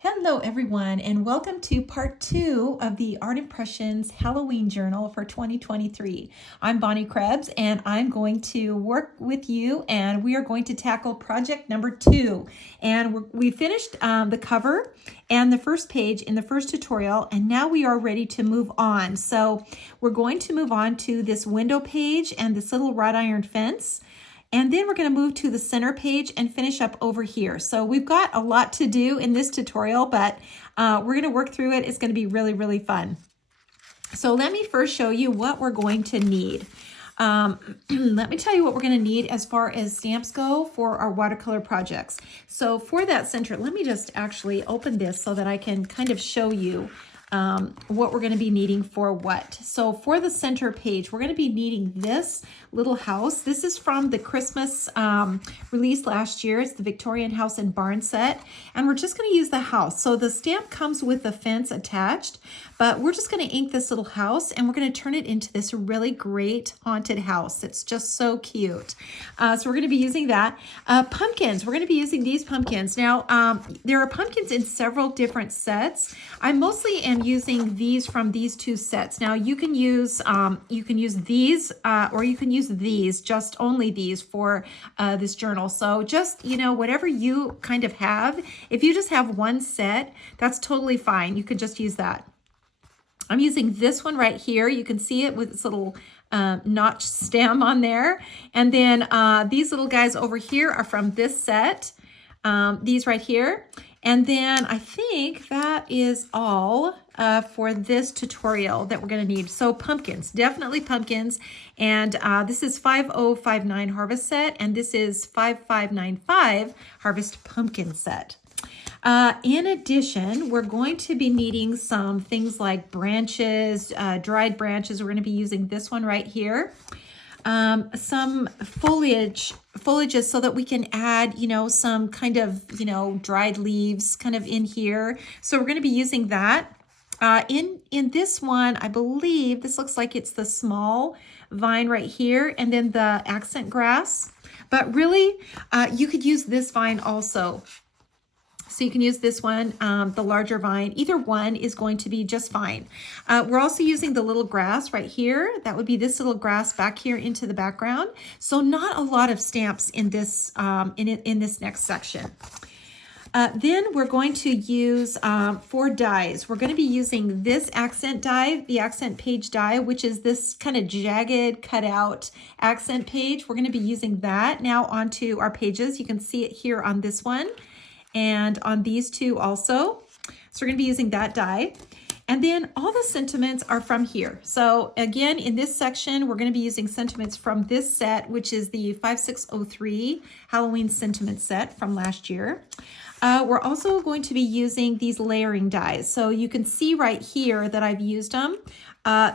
Hello everyone, and welcome to part 2 of the Art Impressions Halloween Journal for 2023. I'm Bonnie Krebs, and I'm going to work with you, and we are going to tackle project number 2. And we finished the cover and the first page in the first tutorial, and now we are ready to move on. So we're going to move on to this window page and this little wrought iron fence. And then we're going to move to the center page and finish up over here. So we've got a lot to do in this tutorial, but we're going to work through it. It's going to be really, really fun. So let me first show you what we're going to need. Let me tell you what we're going to need as far as stamps go for our watercolor projects. So for that center, let me just actually open this so that I can kind of show you what we're going to be needing for what. So for the center page, we're going to be needing this little house. This is from the Christmas release last year. It's the Victorian House and Barn set. And we're just going to use the house. So the stamp comes with the fence attached, but we're just going to ink this little house and we're going to turn it into this really great haunted house. It's just so cute. So we're going to be using that. Pumpkins. We're going to be using these pumpkins. Now, there are pumpkins in several different sets. I mostly am using these from these two sets. Now you can use these or you can use these, just only these for this journal. So just, whatever you kind of have, if you just have one set, that's totally fine. You could just use that. I'm using this one right here. You can see it with this little notch stem on there. And then these little guys over here are from this set, these right here. And then I think that is all for this tutorial that we're going to need. So pumpkins, definitely pumpkins. And this is 5059 Harvest Set, and this is 5595 Harvest Pumpkin Set. In addition, we're going to be needing some things like branches, dried branches. We're going to be using this one right here. Some foliages so that we can add, some kind of, dried leaves kind of in here. So we're going to be using that. In this one, I believe this looks like it's the small vine right here and then the accent grass. But really, you could use this vine also. So you can use this one, the larger vine. Either one is going to be just fine. We're also using the little grass right here. That would be this little grass back here into the background. So not a lot of stamps in this in this next section. Then we're going to use for dies. We're going to be using this accent die, the accent page die, which is this kind of jagged cutout accent page. We're going to be using that now onto our pages. You can see it here on this one and on these two also. So we're going to be using that die. And then all the sentiments are from here. So again, in this section, we're going to be using sentiments from this set, which is the 5603 Halloween sentiment set from last year. We're also going to be using these layering dies. So you can see right here that I've used them.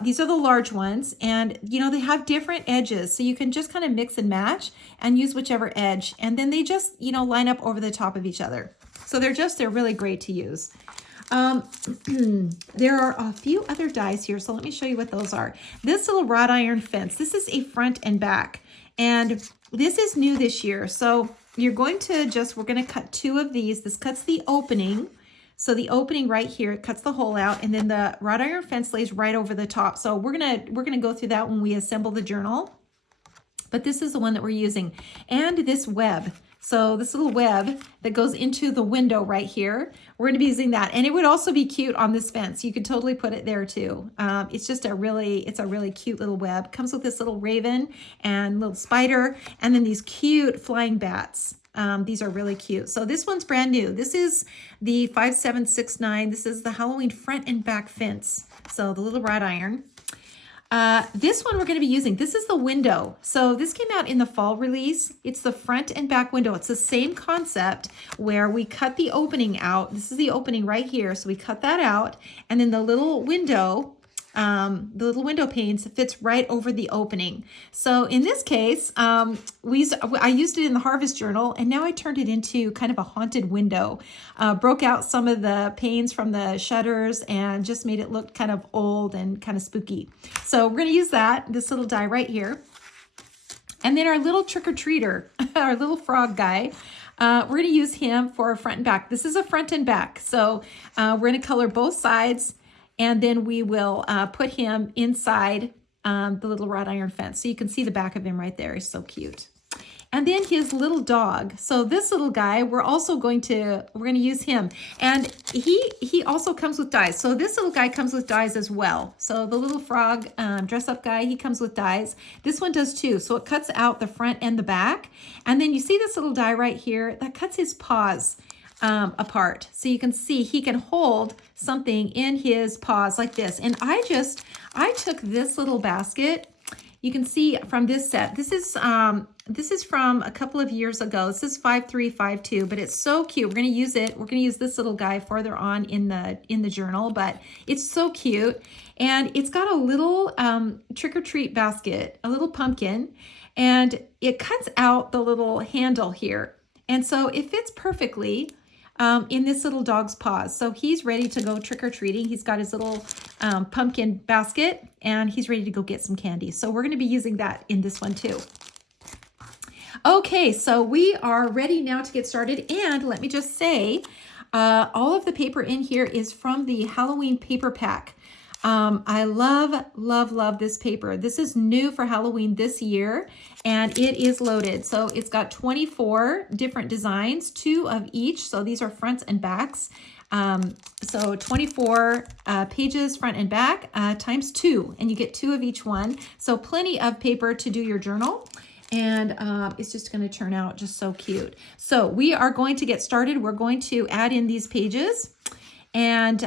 These are the large ones, and they have different edges, so you can just kind of mix and match and use whichever edge, and then they just line up over the top of each other. So they're really great to use. There are a few other dies here, so let me show you what those are. This little wrought iron fence, this is a front and back, and this is new this year. So you're going to we're going to cut two of these. This cuts the opening. So the opening right here, it cuts the hole out, and then the wrought iron fence lays right over the top. So we're gonna go through that when we assemble the journal. But this is the one that we're using. And this web. So this little web that goes into the window right here, we're gonna be using that. And it would also be cute on this fence. You could totally put it there too. It's just a really cute little web. Comes with this little raven and little spider, and then these cute flying bats. These are really cute. So this one's brand new. This is the 5769. This is the Halloween front and back fence. So the little wrought iron. This one we're going to be using. This is the window. So this came out in the fall release. It's the front and back window. It's the same concept where we cut the opening out. This is the opening right here. So we cut that out, and then the little window panes fits right over the opening. So in this case, I used it in the Harvest Journal, and now I turned it into kind of a haunted window. Broke out some of the panes from the shutters and just made it look kind of old and kind of spooky. So we're going to use this little die right here. And then our little trick-or-treater, our little frog guy, we're going to use him for front and back. This is a front and back. So we're going to color both sides, and then we will put him inside the little wrought iron fence. So you can see the back of him right there. He's so cute. And then his little dog. So this little guy, we're going to use him. And he also comes with dies. So this little guy comes with dies as well. So the little frog dress up guy, he comes with dies. This one does too. So it cuts out the front and the back. And then you see this little die right here that cuts his paws apart. So you can see he can hold something in his paws like this. And I took this little basket. You can see from this set, this is from a couple of years ago. This is 5352, but it's so cute. We're going to use it. We're going to use this little guy further on in the journal, but it's so cute. And it's got a little trick-or-treat basket, a little pumpkin, and it cuts out the little handle here. And so it fits perfectly in this little dog's paws. So he's ready to go trick-or-treating. He's got his little pumpkin basket, and he's ready to go get some candy. So we're going to be using that in this one too. Okay, so we are ready now to get started. And let me just say, all of the paper in here is from the Halloween paper pack. I love this paper. This is new for Halloween this year, and it is loaded. So it's got 24 different designs, 2 of each. So these are fronts and backs. So 24 pages front and back times 2, and you get 2 of each one. So plenty of paper to do your journal. And it's just going to turn out just so cute. So we are going to get started. We're going to add in these pages. And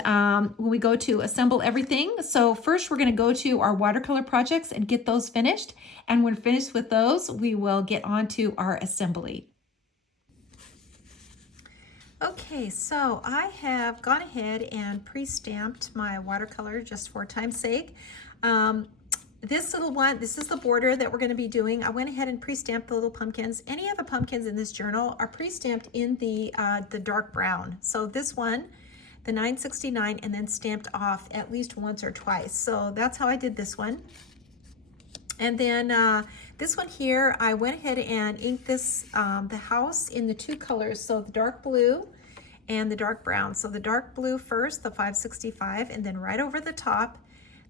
when we go to assemble everything, so first we're going to go to our watercolor projects and get those finished. And when finished with those, we will get on to our assembly. Okay, so I have gone ahead and pre-stamped my watercolor just for time's sake. This little one, this is the border that we're going to be doing. I went ahead and pre-stamped the little pumpkins. Any of the pumpkins in this journal are pre-stamped in the dark brown. So this one, the 969, and then stamped off at least once or twice. So that's how I did this one. And then this one here, I went ahead and inked this, the house in the 2 colors. So the dark blue and the dark brown. So the dark blue first, the 565, and then right over the top,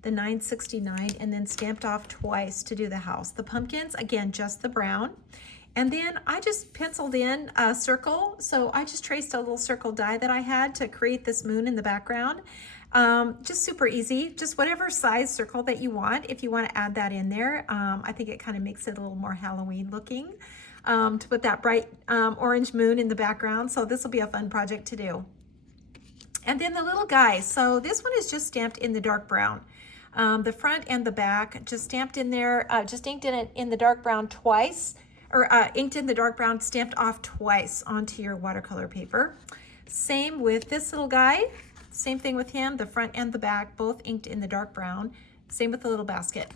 the 969, and then stamped off twice to do the house. The pumpkins, again, just the brown. And then I just penciled in a circle. So I just traced a little circle die that I had to create this moon in the background. Just super easy, just whatever size circle that you want. If you want to add that in there, I think it kind of makes it a little more Halloween looking to put that bright orange moon in the background. So this will be a fun project to do. And then the little guy. So this one is just stamped in the dark brown. The front and the back just stamped in there, just inked in it in the dark brown twice, or inked in the dark brown, stamped off twice onto your watercolor paper. Same with this little guy. Same thing with him, the front and the back, both inked in the dark brown. Same with the little basket.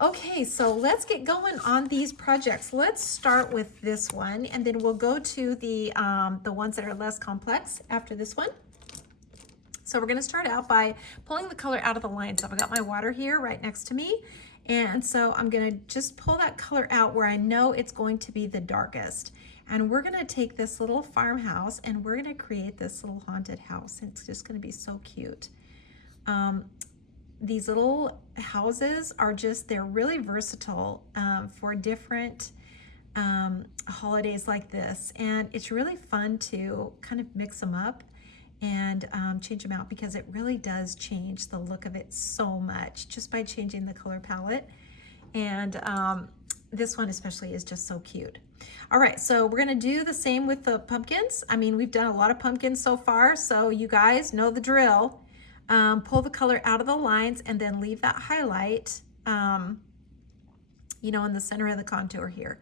Okay, so let's get going on these projects. Let's start with this one, and then we'll go to the ones that are less complex after this one. So we're going to start out by pulling the color out of the line. So I've got my water here right next to me. And so I'm going to just pull that color out where I know it's going to be the darkest. And we're going to take this little farmhouse and we're going to create this little haunted house. It's just going to be so cute. These little houses are just, they're really versatile for different holidays like this. And it's really fun to kind of mix them up and change them out, because it really does change the look of it so much just by changing the color palette. And this one especially is just so cute. All right, so we're gonna do the same with the pumpkins. I mean, we've done a lot of pumpkins so far, so you guys know the drill. Pull the color out of the lines and then leave that highlight, you know, in the center of the contour here.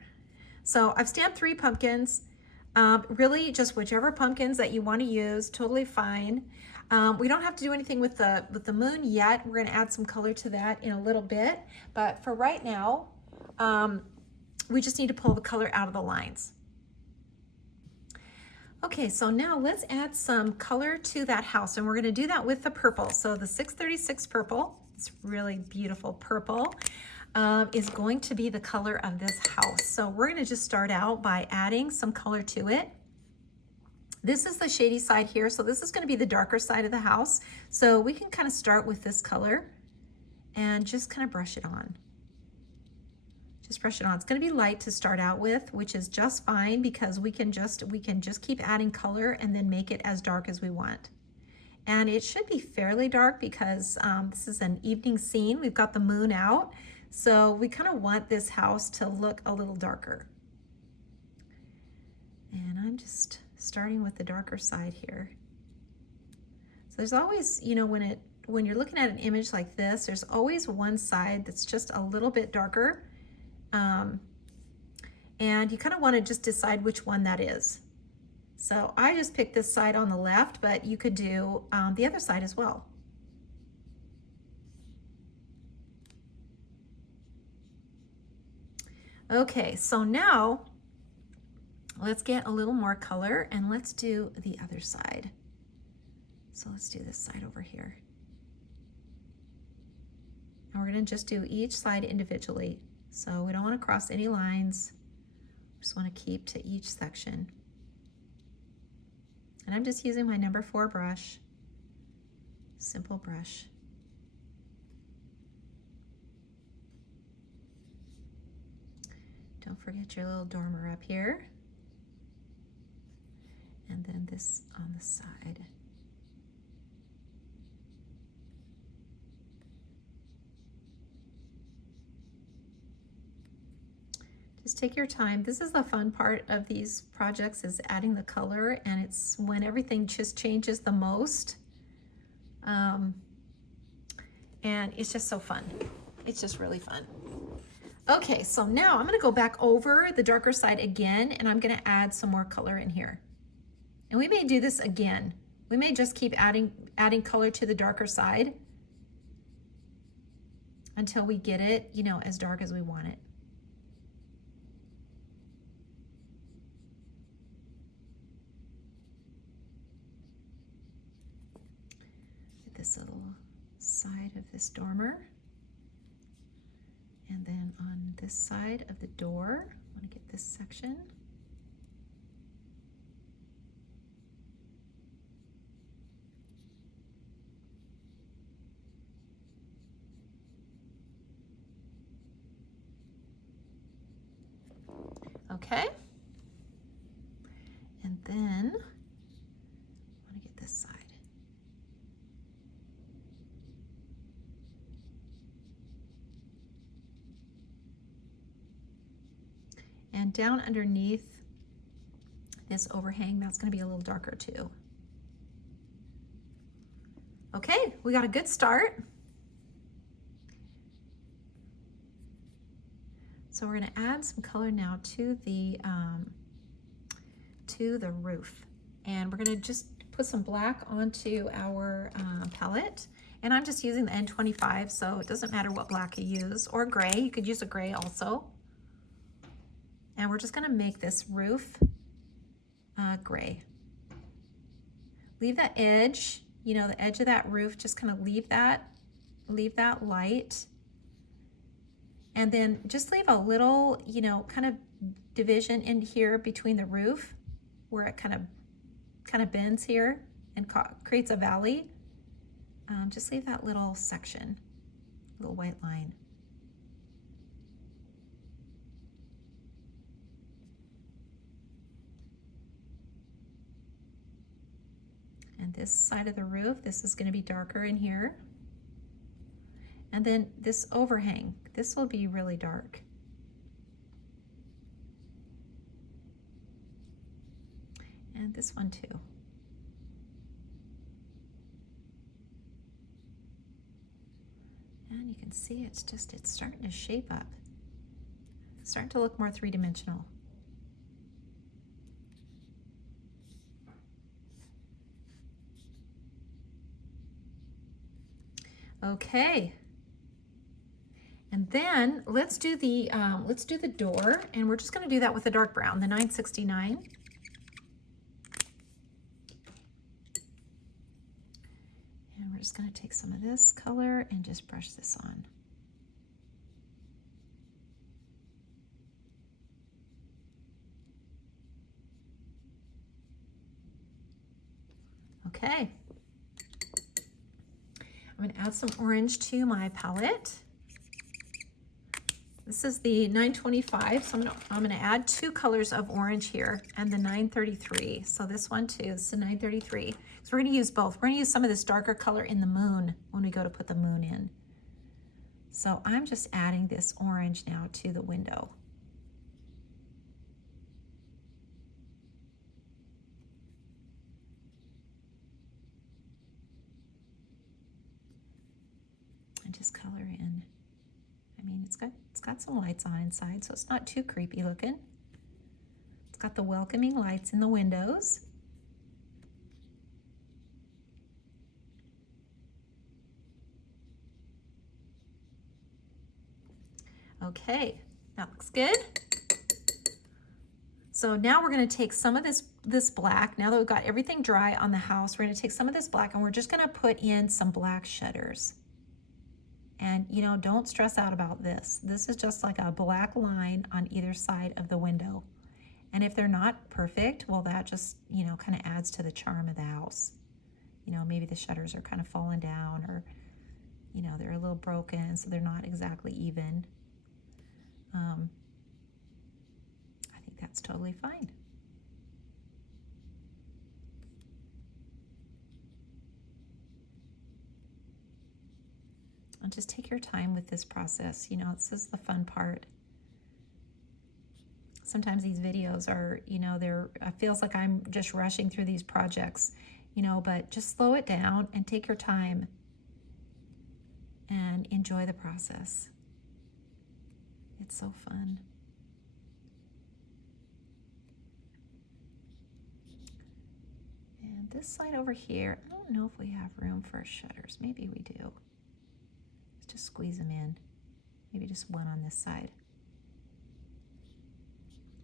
So I've stamped 3 pumpkins. Really just whichever pumpkins that you want to use, totally fine. We don't have to do anything with the moon yet. We're going to add some color to that in a little bit, but for right now, we just need to pull the color out of the lines. Okay, so now let's add some color to that house, and we're going to do that with the purple. So the 636 purple, it's really beautiful purple, is going to be the color of this house. So we're going to just start out by adding some color to it. This is the shady side here, so this is going to be the darker side of the house. So we can kind of start with this color and just kind of brush it on. Just brush it on. It's going to be light to start out with, which is just fine because we can just keep adding color and then make it as dark as we want. And it should be fairly dark because this is an evening scene. We've got the moon out, so we kind of want this house to look a little darker. And I'm just starting with the darker side here. So there's always, you know, when you're looking at an image like this, there's always one side that's just a little bit darker. And you kind of want to just decide which one that is. So I just picked this side on the left, but you could do the other side as well. Okay, so now let's get a little more color and let's do the other side. So let's do this side over here. And we're going to just do each side individually. So we don't want to cross any lines. Just want to keep to each section. And I'm just using my number 4 brush, simple brush. Don't forget your little dormer up here. And then this on the side. Just take your time. This is the fun part of these projects, is adding the color, and it's when everything just changes the most. And it's just so fun. It's just really fun. Okay, so now I'm gonna go back over the darker side again, and I'm gonna add some more color in here. And we may do this again. We may just keep adding color to the darker side until we get it, you know, as dark as we want it. This little side of this dormer, and then on this side of the door, I want to get this section. Okay, and then I want to get this side. And down underneath this overhang, that's going to be a little darker too. Okay, we got a good start. So we're going to add some color now to the roof, and we're going to just put some black onto our palette. And I'm just using the N25, so it doesn't matter what black you use, or gray. You could use a gray also. And we're just going to make this roof gray. Leave that edge, you know, the edge of that roof, just kind of leave that light. And then just leave a little, you know, kind of division in here between the roof where it kind of bends here and creates a valley. Just leave that little section, little white line. And this side of the roof, this is going to be darker in here. And then this overhang, this will be really dark. And this one too. And you can see it's starting to shape up. It's starting to look more three-dimensional. Okay. And then let's do the door, and we're just going to do that with the dark brown, the 969. And we're just going to take some of this color and just brush this on. Okay. I'm going to add some orange to my palette. This is the 925, so I'm gonna add 2 colors of orange here, and the 933. So this one too, this is the 933. So we're gonna use both. We're gonna use some of this darker color in the moon when we go to put the moon in. So I'm just adding this orange now to the window. And just color in. I mean, it's got some lights on inside, so it's not too creepy looking. It's got the welcoming lights in the windows. Okay, that looks good. So now we're going to take some of this black. Now that we've got everything dry on the house, we're going to take some of this black and we're just going to put in some black shutters. And, you know, don't stress out about this. This is just like a black line on either side of the window. And if they're not perfect, well, that just, you know, kind of adds to the charm of the house. You know, maybe the shutters are kind of falling down, or, you know, they're a little broken, so they're not exactly even. I think that's totally fine. And just take your time with this process. You know, this is the fun part. Sometimes these videos are, you know, it feels like I'm just rushing through these projects, you know, but just slow it down and take your time and enjoy the process. It's so fun. And this side over here, I don't know if we have room for shutters. Maybe we do. Just squeeze them in. Maybe just one on this side.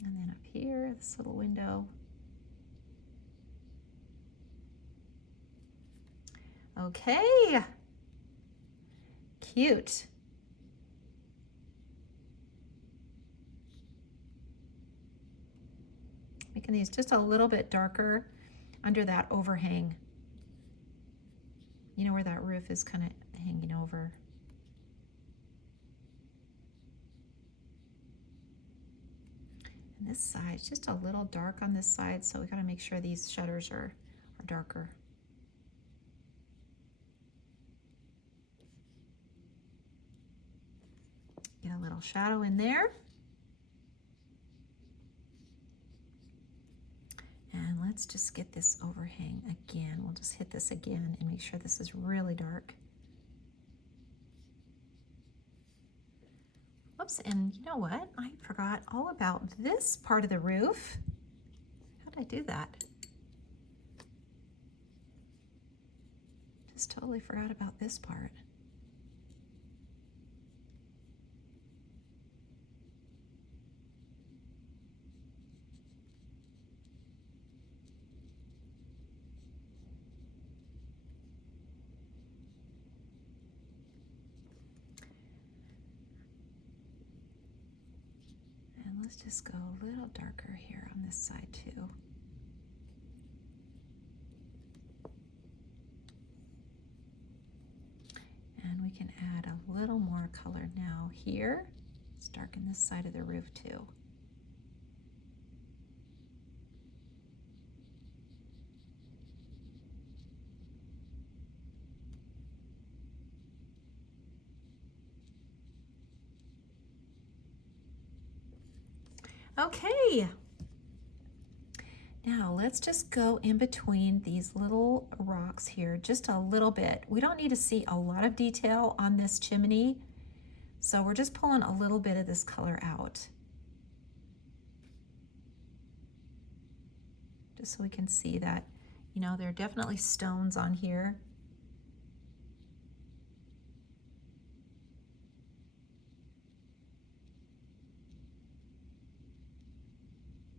And then up here, this little window. Okay. Cute. Making these just a little bit darker under that overhang. You know, where that roof is kind of hanging over. And this side, it's just a little dark on this side, so we got to make sure these shutters are darker. Get a little shadow in there. And let's just get this overhang again. We'll just hit this again and make sure this is really dark. Oops, and you know what? I forgot all about this part of the roof. How did I do that? Just totally forgot about this part. Let's just go a little darker here on this side too. And we can add a little more color now here. Let's darken this side of the roof too. Okay, now let's just go in between these little rocks here just a little bit. We don't need to see a lot of detail on this chimney, so we're just pulling a little bit of this color out. Just so we can see that, you know, there are definitely stones on here.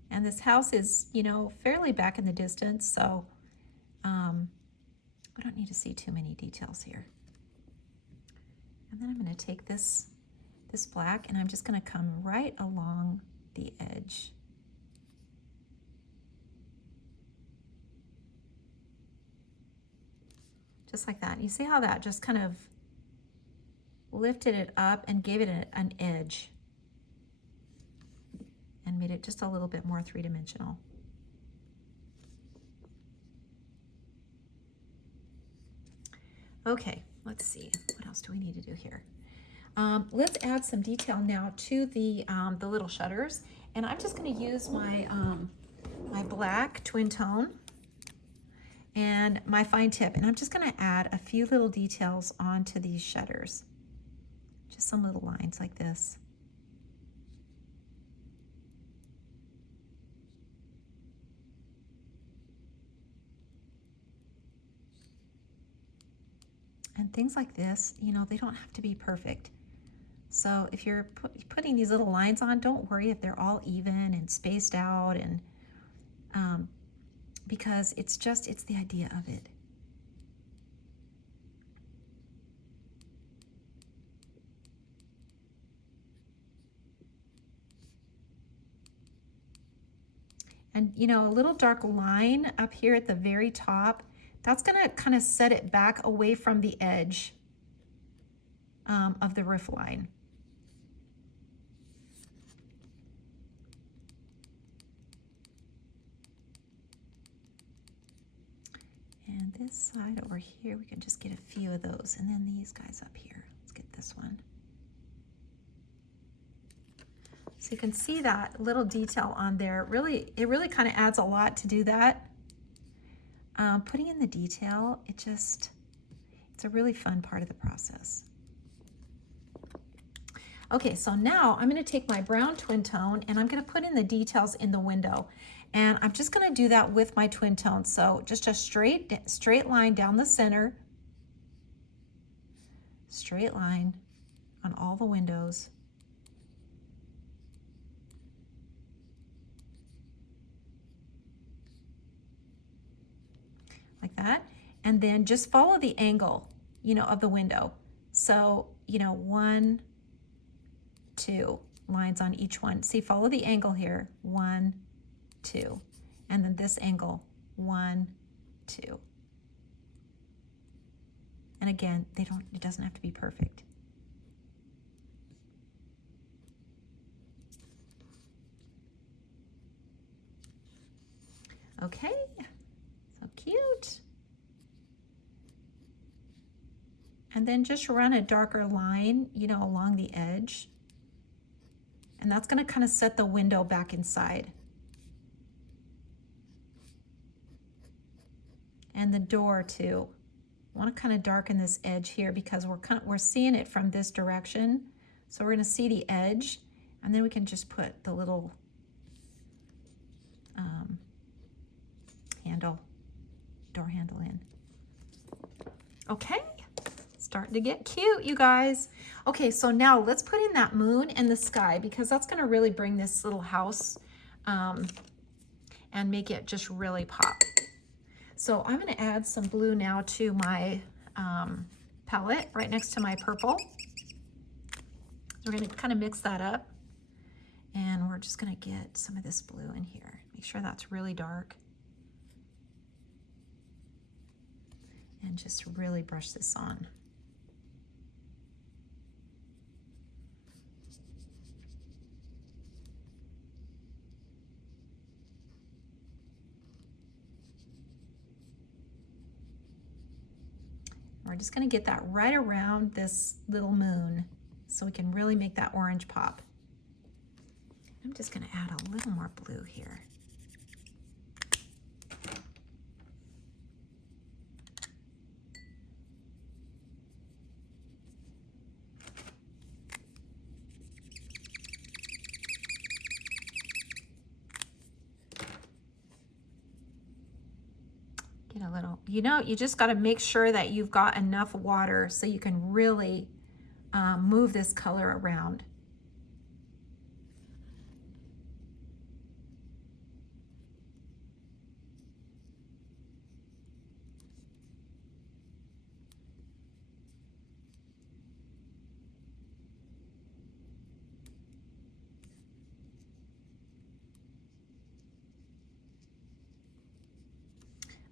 And this house is, you know, fairly back in the distance, so we don't need to see too many details here. And then I'm going to take this black and I'm just going to come right along the edge. just like that. You see how that just kind of lifted it up and gave it an edge and made it just a little bit more three-dimensional. Okay, let's see. What else do we need to do here? Let's add some detail now to the little shutters. And I'm just going to use my, my black twin tone and my fine tip. And I'm just going to add a few little details onto these shutters. Just some little lines like this. And things like this, you know, they don't have to be perfect. So if you're putting these little lines on, don't worry if they're all even and spaced out, and because it's the idea of it. And you know, a little dark line up here at the very top, that's gonna kind of set it back away from the edge of the roof line. And this side over here, we can just get a few of those. And then these guys up here, let's get this one. So you can see that little detail on there. It really kind of adds a lot to do that. Putting in the detail, it's a really fun part of the process. Okay, so now I'm going to take my brown twin tone and I'm going to put in the details in the window. And I'm just going to do that with my twin tone. So just a straight line down the center, straight line on all the windows. Like that. And then just follow the angle, you know, of the window. So, you know, 1, 2 lines on each one. See, follow the angle here. 1, 2. And then this angle, 1, 2. And again, it doesn't have to be perfect. Okay, so cute. And then just run a darker line, you know, along the edge. And that's going to kind of set the window back inside. And the door too. I want to kind of darken this edge here because we're seeing it from this direction. So we're going to see the edge, and then we can just put the little door handle in. Okay, starting to get cute, you guys. Okay, so now let's put in that moon and the sky, because that's going to really bring this little house and make it just really pop. So I'm going to add some blue now to my palette right next to my purple. So we're going to kind of mix that up, and we're just going to get some of this blue in here. Make sure that's really dark. And just really brush this on. We're just going to get that right around this little moon so we can really make that orange pop. I'm just going to add a little more blue here. A little, you know, you just got to make sure that you've got enough water so you can really move this color around.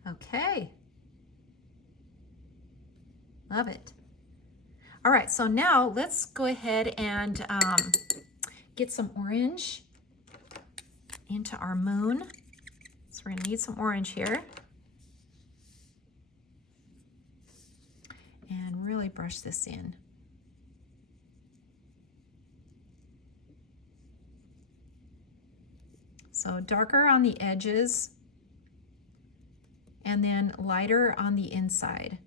Okay. Love it. All right, so now let's go ahead and get some orange into our moon. So we're gonna need some orange here. And really brush this in. So darker on the edges and then lighter on the inside.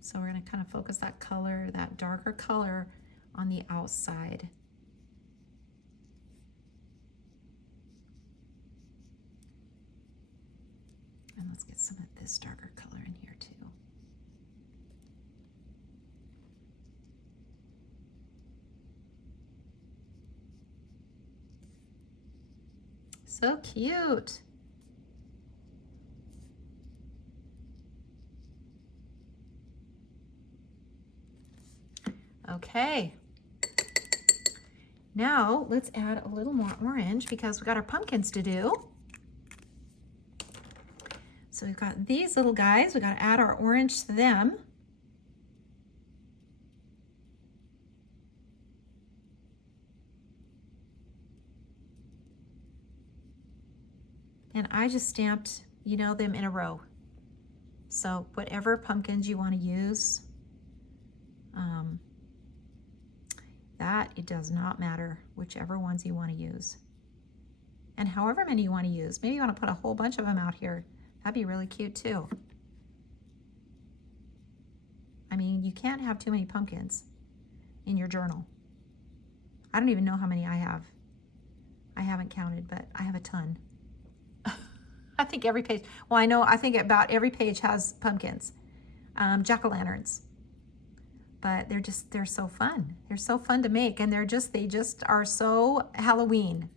So we're going to kind of focus that color, that darker color on the outside. And let's get some of this darker color in here too. So cute. Okay. Now let's add a little more orange because we've got our pumpkins to do. So we've got these little guys. We've got to add our orange to them. And I just stamped, you know, them in a row. So whatever pumpkins you want to use, that it does not matter, whichever ones you want to use. And however many you want to use. Maybe you want to put a whole bunch of them out here. That'd be really cute too. I mean, you can't have too many pumpkins in your journal. I don't even know how many I have. I haven't counted, but I have a ton. I think every page, well, I think about every page has pumpkins, jack-o'-lanterns. But they're so fun. They're so fun to make, and they just are so Halloween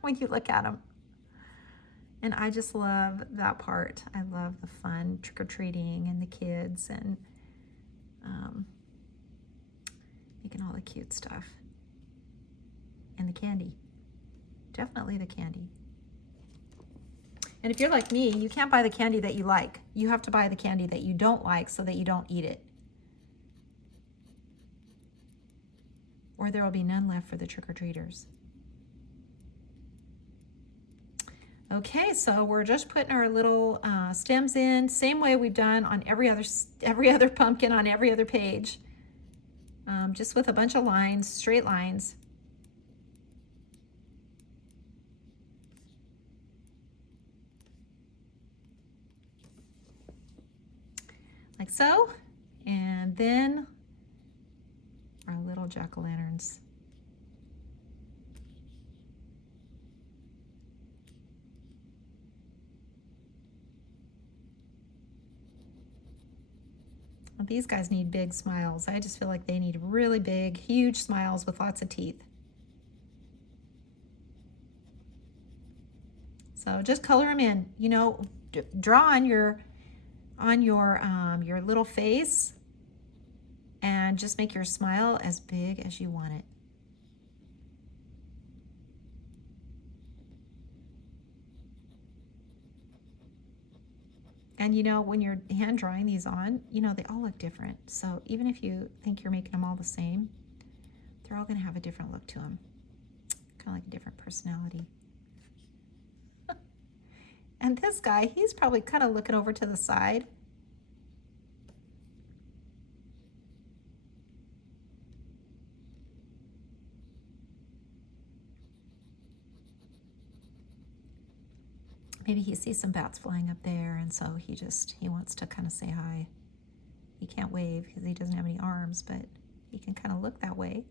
when you look at them. And I just love that part. I love the fun trick-or-treating and the kids and making all the cute stuff. And the candy. Definitely the candy. And if you're like me, you can't buy the candy that you like. You have to buy the candy that you don't like so that you don't eat it. Or there will be none left for the trick-or-treaters. Okay, so we're just putting our little stems in, same way we've done on every other pumpkin on every other page. Just with a bunch of lines, straight lines. Like so, and then our little jack-o'-lanterns. Well, these guys need big smiles. I just feel like they need really big, huge smiles with lots of teeth. So just color them in. You know, draw on your little face and just make your smile as big as you want it. And you know, when you're hand drawing these on, you know, they all look different. So even if you think you're making them all the same, they're all going to have a different look to them. Kind of like a different personality. And this guy, he's probably kind of looking over to the side. Maybe he sees some bats flying up there, and so he wants to kind of say hi. He can't wave because he doesn't have any arms, but he can kind of look that way.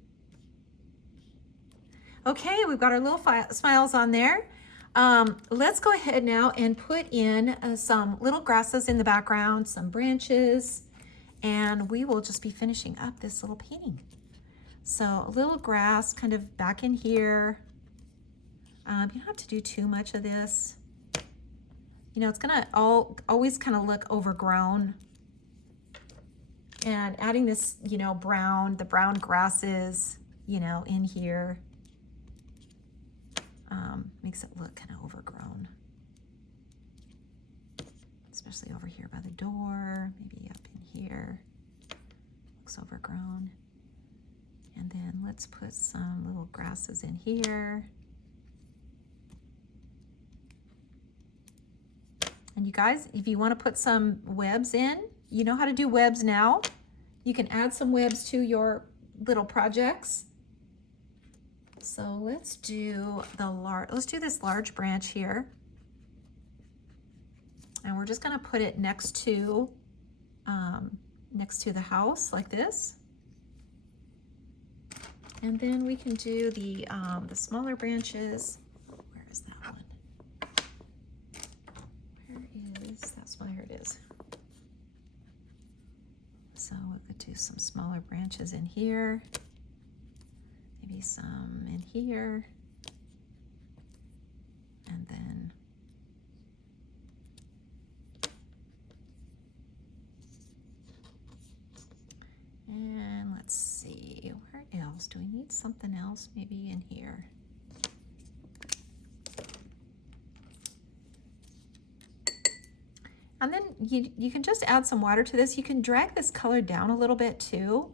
Okay, we've got our little smiles on there. Let's go ahead now and put in some little grasses in the background, some branches, and we will just be finishing up this little painting. So a little grass kind of back in here. You don't have to do too much of this. You know, it's gonna always kind of look overgrown. And adding this, you know, the brown grasses, you know, in here. makes it look kind of overgrown. Especially over here by the door, maybe up in here. Looks overgrown. And then let's put some little grasses in here. And you guys, if you want to put some webs in, you know how to do webs now. You can add some webs to your little projects. So let's do this large branch here. And we're just going to put it next to the house like this. And then we can do the smaller branches. Where is that one? Here it is. So we could do some smaller branches in here. Maybe some in here. And then let's see, where else? Do we need something else maybe in here? And then you can just add some water to this. You can drag this color down a little bit too.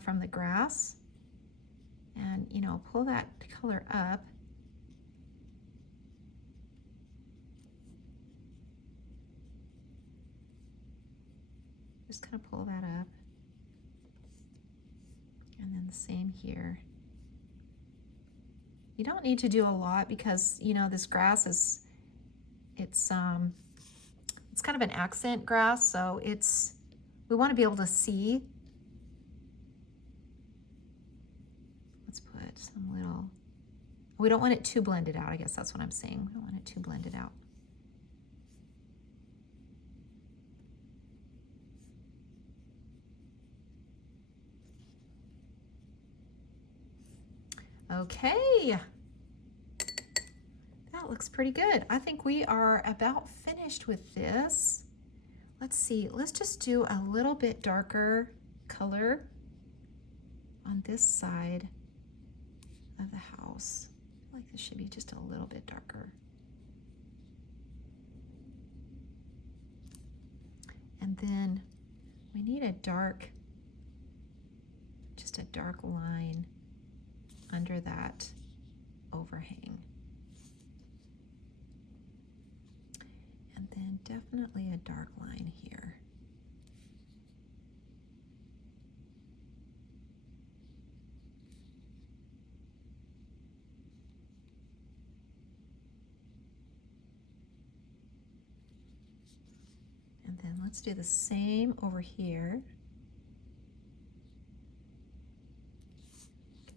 From the grass. And, you know, pull that color up. Just kind of pull that up. And then the same here. You don't need to do a lot because, you know, this grass is, it's kind of an accent grass, so we want to be able to see. Let's put some little, we don't want it too blended out, I guess that's what I'm saying. We don't want it too blended out. Okay, that looks pretty good. I think we are about finished with this. Let's see, let's just do a little bit darker color on this side of the house. I feel like this should be just a little bit darker. And then we need just a dark line under that overhang. And then definitely a dark line here. And then let's do the same over here.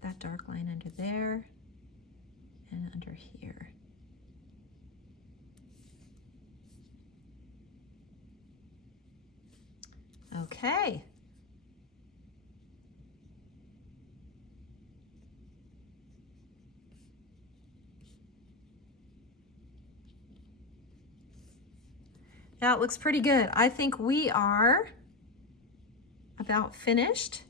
That dark line under there and under here. Okay. Now it looks pretty good. I think we are about finished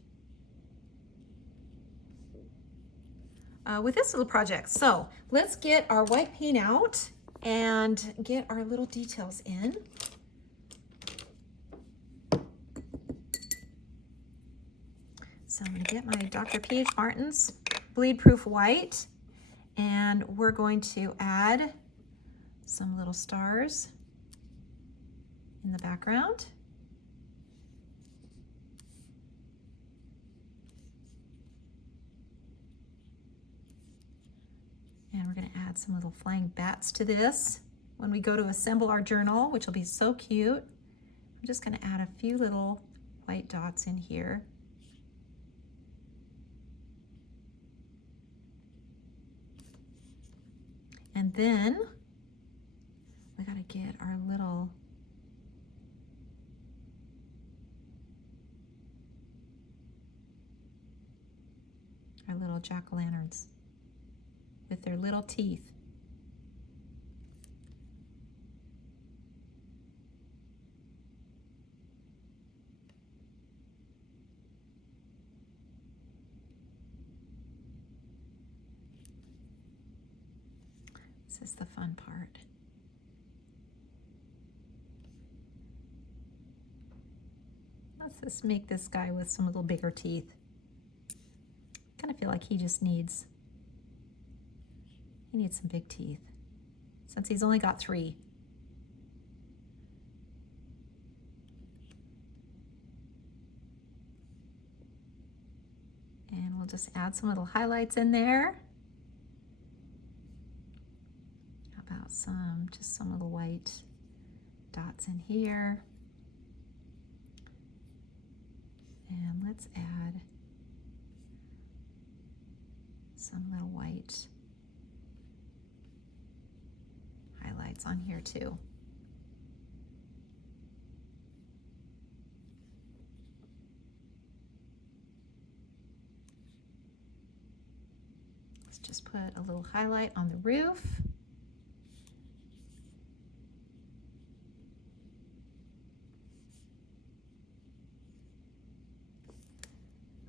with this little project. So let's get our white paint out and get our little details in. So I'm going to get my Dr. P.H. Martin's Bleed Proof White, and we're going to add some little stars in the background. And we're going to add some little flying bats to this when we go to assemble our journal, which will be so cute. I'm just going to add a few little white dots in here. And then we got to get our little jack-o'-lanterns with their little teeth. This is the fun part. Let's just make this guy with some little bigger teeth. Kind of feel like he needs some big teeth since he's only got 3. And we'll just add some little highlights in there. How about just some little white dots in here. And let's add some little white highlights on here too. Let's just put a little highlight on the roof.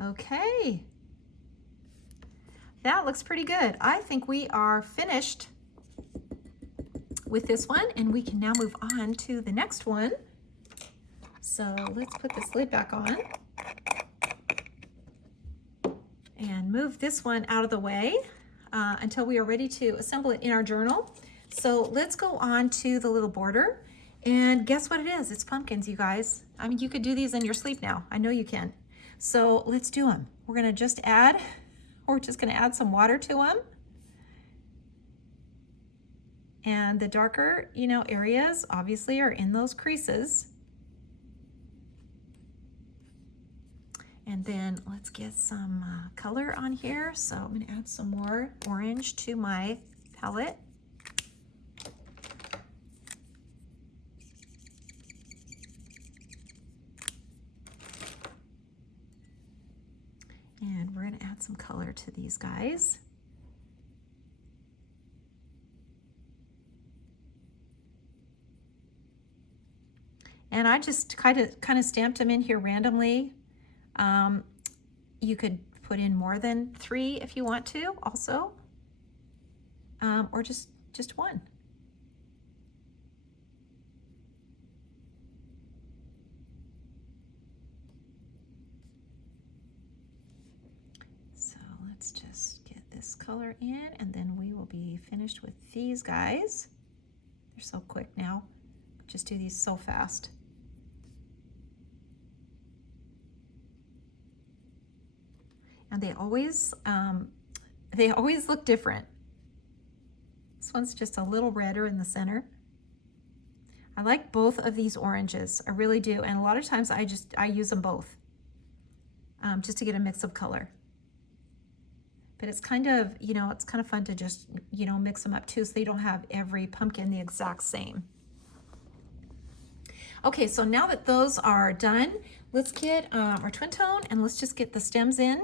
Okay, that looks pretty good. I think we are finished with this one, and we can now move on to the next one. So let's put this lid back on and move this one out of the way until we are ready to assemble it in our journal. So let's go on to the little border, and guess what it is? It's pumpkins, you guys. I mean, you could do these in your sleep now. I know you can. So let's do them. We're just gonna add some water to them. And the darker, areas obviously are in those creases. And then let's get some color on here. So I'm gonna add some more orange to my palette. And we're going to add some color to these guys. And I just kind of stamped them in here randomly. You could put in more than 3 if you want to also, or just 1. Let's just get this color in, and then we will be finished with these guys. They're so quick now. Just do these so fast. And they always look different. This one's just a little redder in the center. I like both of these oranges. I really do. And a lot of times I use them both just to get a mix of color. But it's kind of, it's kind of fun to just, mix them up too, so you don't have every pumpkin the exact same. Okay, so now that those are done, let's get our twin tone and let's just get the stems in.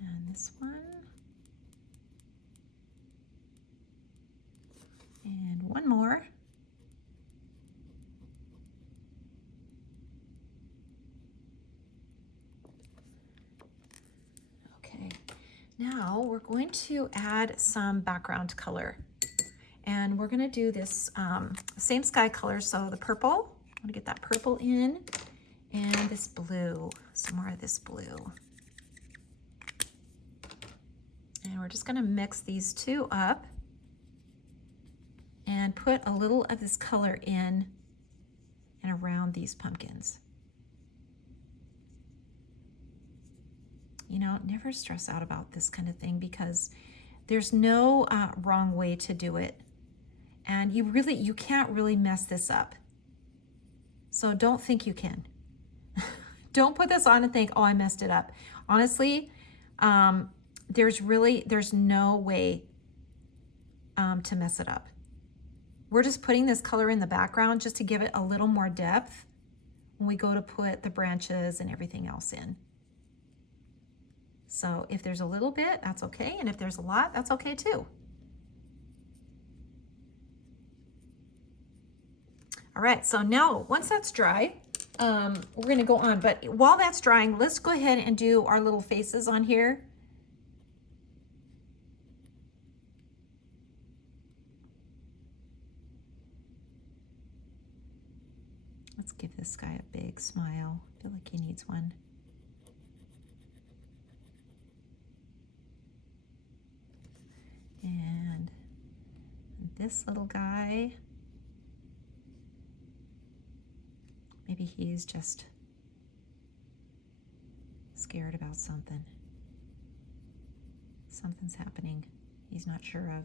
And this one. And one more. Now we're going to add some background color, and we're going to do this same sky color. So the purple, I'm going to get that purple in, and this blue, some more of this blue. And we're just going to mix these two up and put a little of this color in and around these pumpkins. Never stress out about this kind of thing, because there's no wrong way to do it. And you can't really mess this up. So don't think you can. Don't put this on and think, oh, I messed it up. Honestly, there's no way to mess it up. We're just putting this color in the background just to give it a little more depth when we go to put the branches and everything else in. So if there's a little bit, that's okay. And if there's a lot, that's okay too. All right, so now once that's dry, we're going to go on. But while that's drying, let's go ahead and do our little faces on here. Let's give this guy a big smile. I feel like he needs one. And this little guy, maybe he's just scared about something. Something's happening he's not sure of.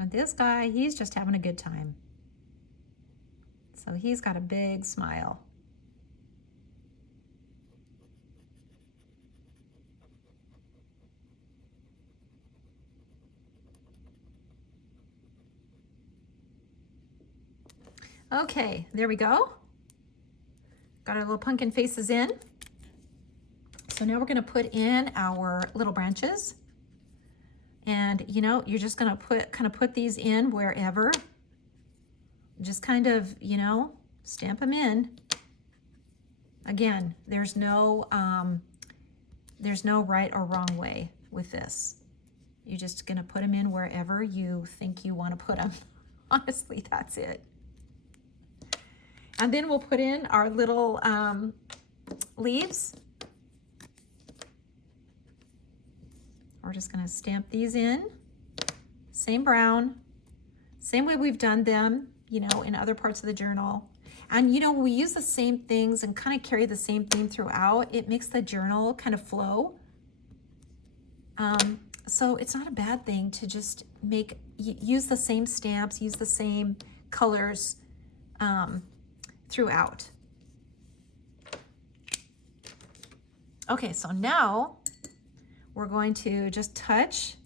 And this guy, he's just having a good time. So he's got a big smile. Okay, there we go. Got our little pumpkin faces in. So now we're going to put in our little branches. And you know, you're just going to put these in wherever. Just kind of, you know, stamp them in. Again, there's no right or wrong way with this. You're just going to put them in wherever you think you want to put them. Honestly, that's it. And then we'll put in our little leaves. We're just going to stamp these in. Same brown. Same way we've done them, you know, in other parts of the journal. And, you know, we use the same things and kind of carry the same theme throughout. It makes the journal kind of flow. So it's not a bad thing to just use the same stamps, use the same colors throughout. Okay, so now we're going to just touch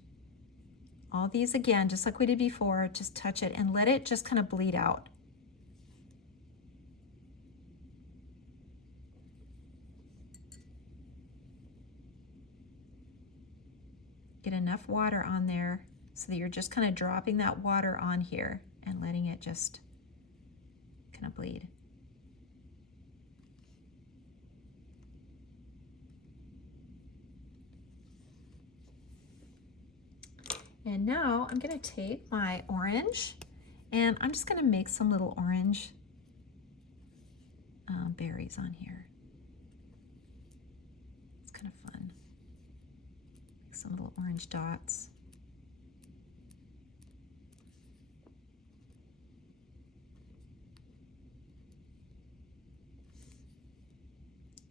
all these again, just like we did before. Just touch it and let it just kind of bleed out. Get enough water on there so that you're just kind of dropping that water on here and letting it just kind of bleed. And now I'm going to take my orange and I'm just going to make some little orange berries on here. It's kind of fun. Make some little orange dots.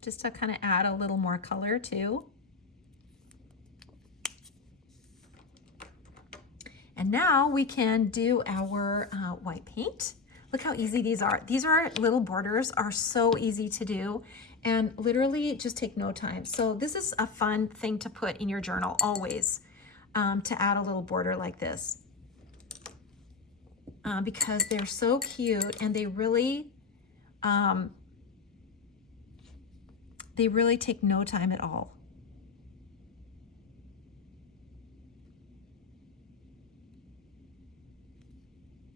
Just to kind of add a little more color too. And now we can do our white paint. Look how easy these are. These little borders are so easy to do and literally just take no time. So this is a fun thing to put in your journal always, to add a little border like this. Because they're so cute and they really take no time at all.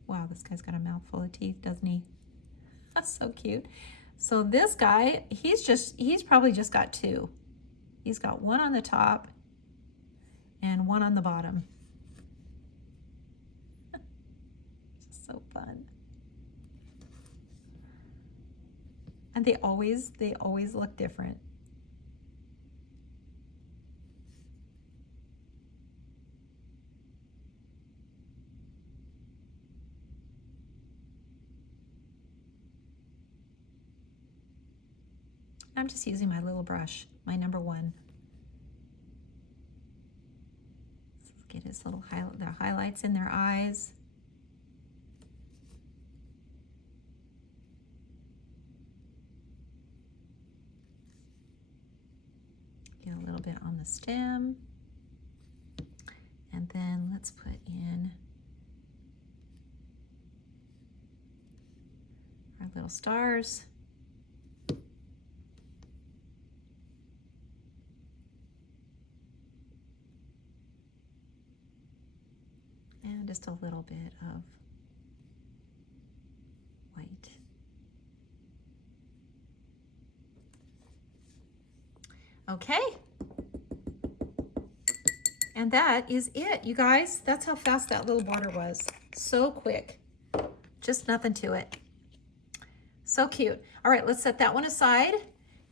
Wow, this guy's got a mouthful of teeth, doesn't he? That's so cute. So this guy, he's probably just got two. He's got one on the top and one on the bottom. So fun. And they always look different. I'm just using my little brush, my number 1. Let's get his little the highlights in their eyes. Get a little bit on the stem. And then let's put in our little stars. And just a little bit of Okay. And that is it, you guys. That's how fast that little border was. So quick. Just nothing to it. So cute. All right, let's set that one aside.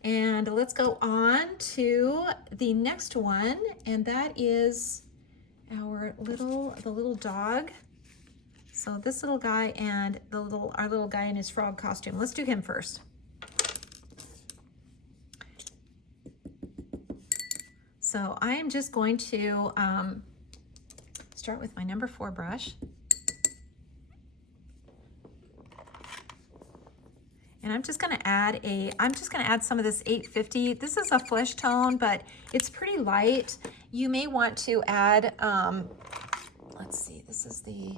And let's go on to the next one. And that is our the little dog. So this little guy and our little guy in his frog costume. Let's do him first. So I am just going to start with my number 4 brush. And I'm just gonna add some of this 850. This is a flesh tone, but it's pretty light. You may want to add, let's see, this is the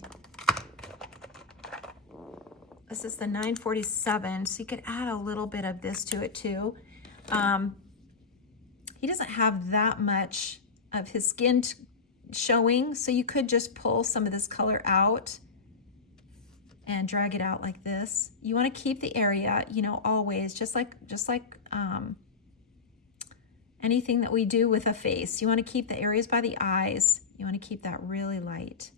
947, so you could add a little bit of this to it too. He doesn't have that much of his skin showing, so you could just pull some of this color out and drag it out like this. You want to keep the area, you know, always, just like anything that we do with a face. You want to keep the areas by the eyes. You want to keep that really light.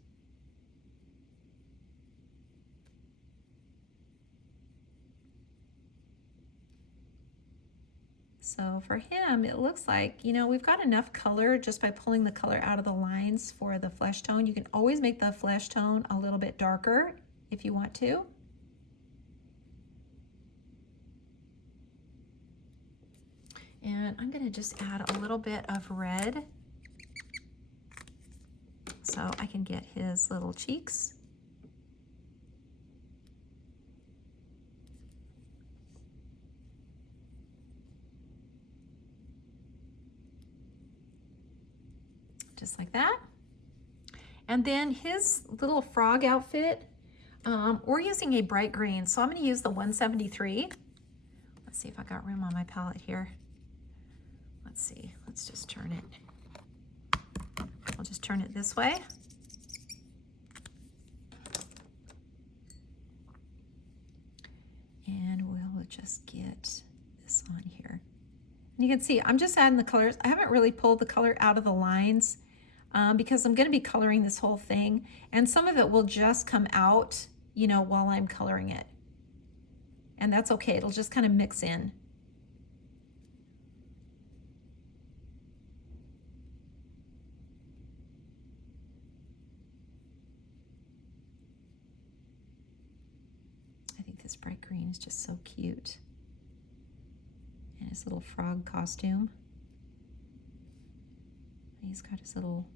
So for him, it looks like, you know, we've got enough color just by pulling the color out of the lines for the flesh tone. You can always make the flesh tone a little bit darker if you want to. And I'm going to just add a little bit of red so I can get his little cheeks. Just like that. And then his little frog outfit, we're using a bright green, so I'm going to use the 173. Let's see if I got room on my palette here. Let's see, let's just turn it. I'll just turn it this way. And we'll just get this on here. And you can see I'm just adding the colors. I haven't really pulled the color out of the lines because I'm going to be coloring this whole thing, and some of it will just come out, you know, while I'm coloring it. And that's okay, it'll just kind of mix in. I think this bright green is just so cute. And his little frog costume. He's got his little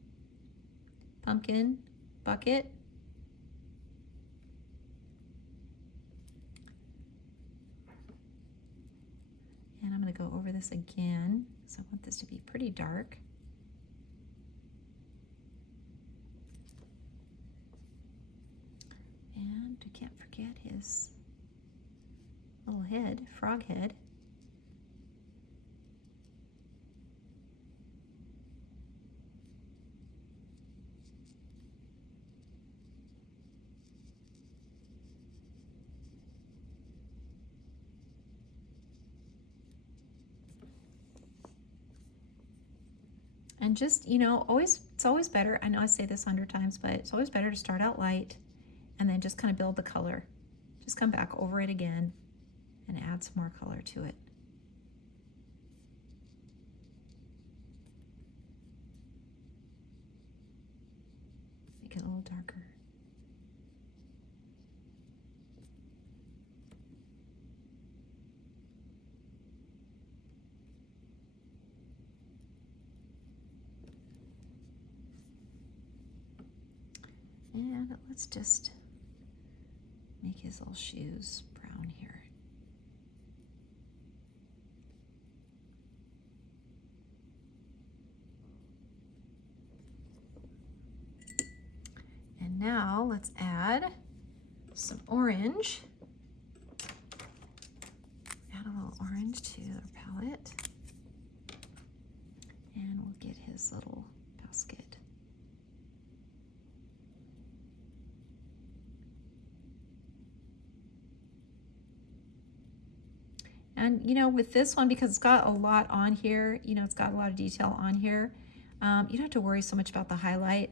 pumpkin bucket. And I'm going to go over this again, so I want this to be pretty dark. And we can't forget his little head, frog head. And just, you know, it's always better, I know I say this 100 times, but it's always better to start out light and then just kind of build the color. Just come back over it again and add some more color to it. Make it a little darker. And let's just make his little shoes brown here. And now let's add some orange. Add a little orange to our palette. And we'll get his little basket. And, you know, with this one, because it's got a lot on here, you know, it's got a lot of detail on here, you don't have to worry so much about the highlight.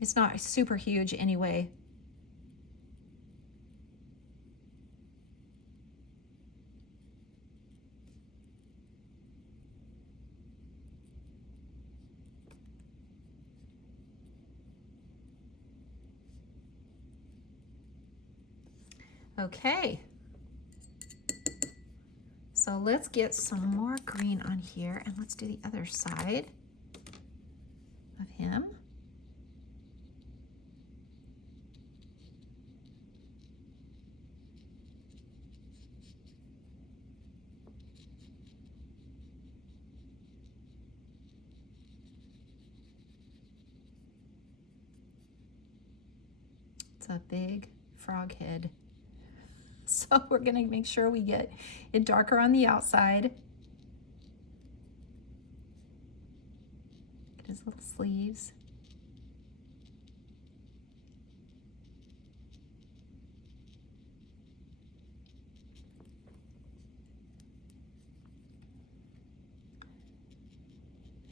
It's not super huge anyway. Okay, so let's get some more green on here, and let's do the other side of him. It's a big frog head. So we're gonna make sure we get it darker on the outside. Get his little sleeves.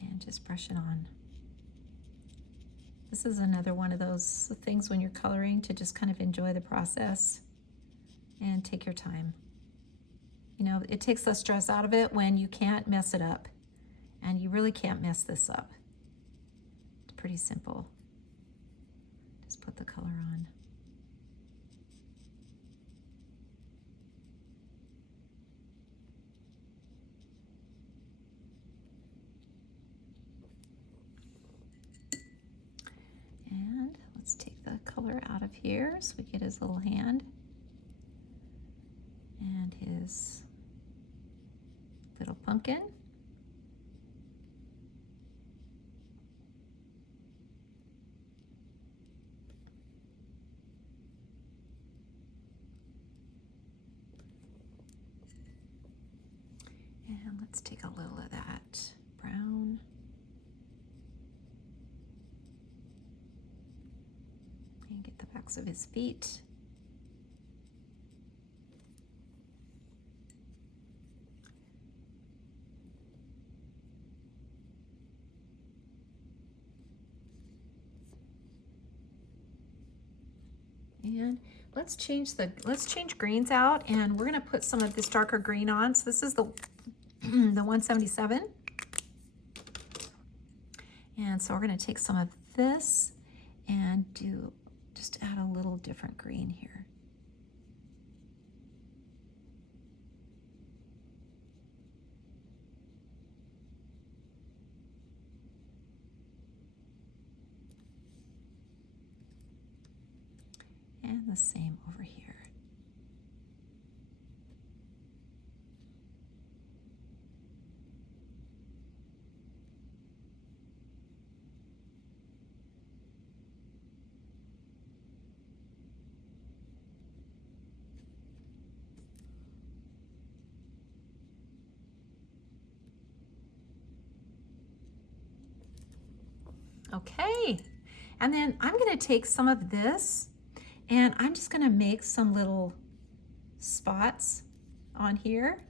And just brush it on. This is another one of those things when you're coloring to just kind of enjoy the process and take your time. You know, it takes the stress out of it when you can't mess it up, and you really can't mess this up. It's pretty simple. Just put the color on. And let's take the color out of here so we get his little hand and his little pumpkin. And let's take a little of that brown. And get the backs of his feet. And let's change greens out, and we're gonna put some of this darker green on. So this is the the 177. And so we're gonna take some of this and just add a little different green here. And the same over here. Okay, and then I'm going to take some of this and I'm just going to make some little spots on here.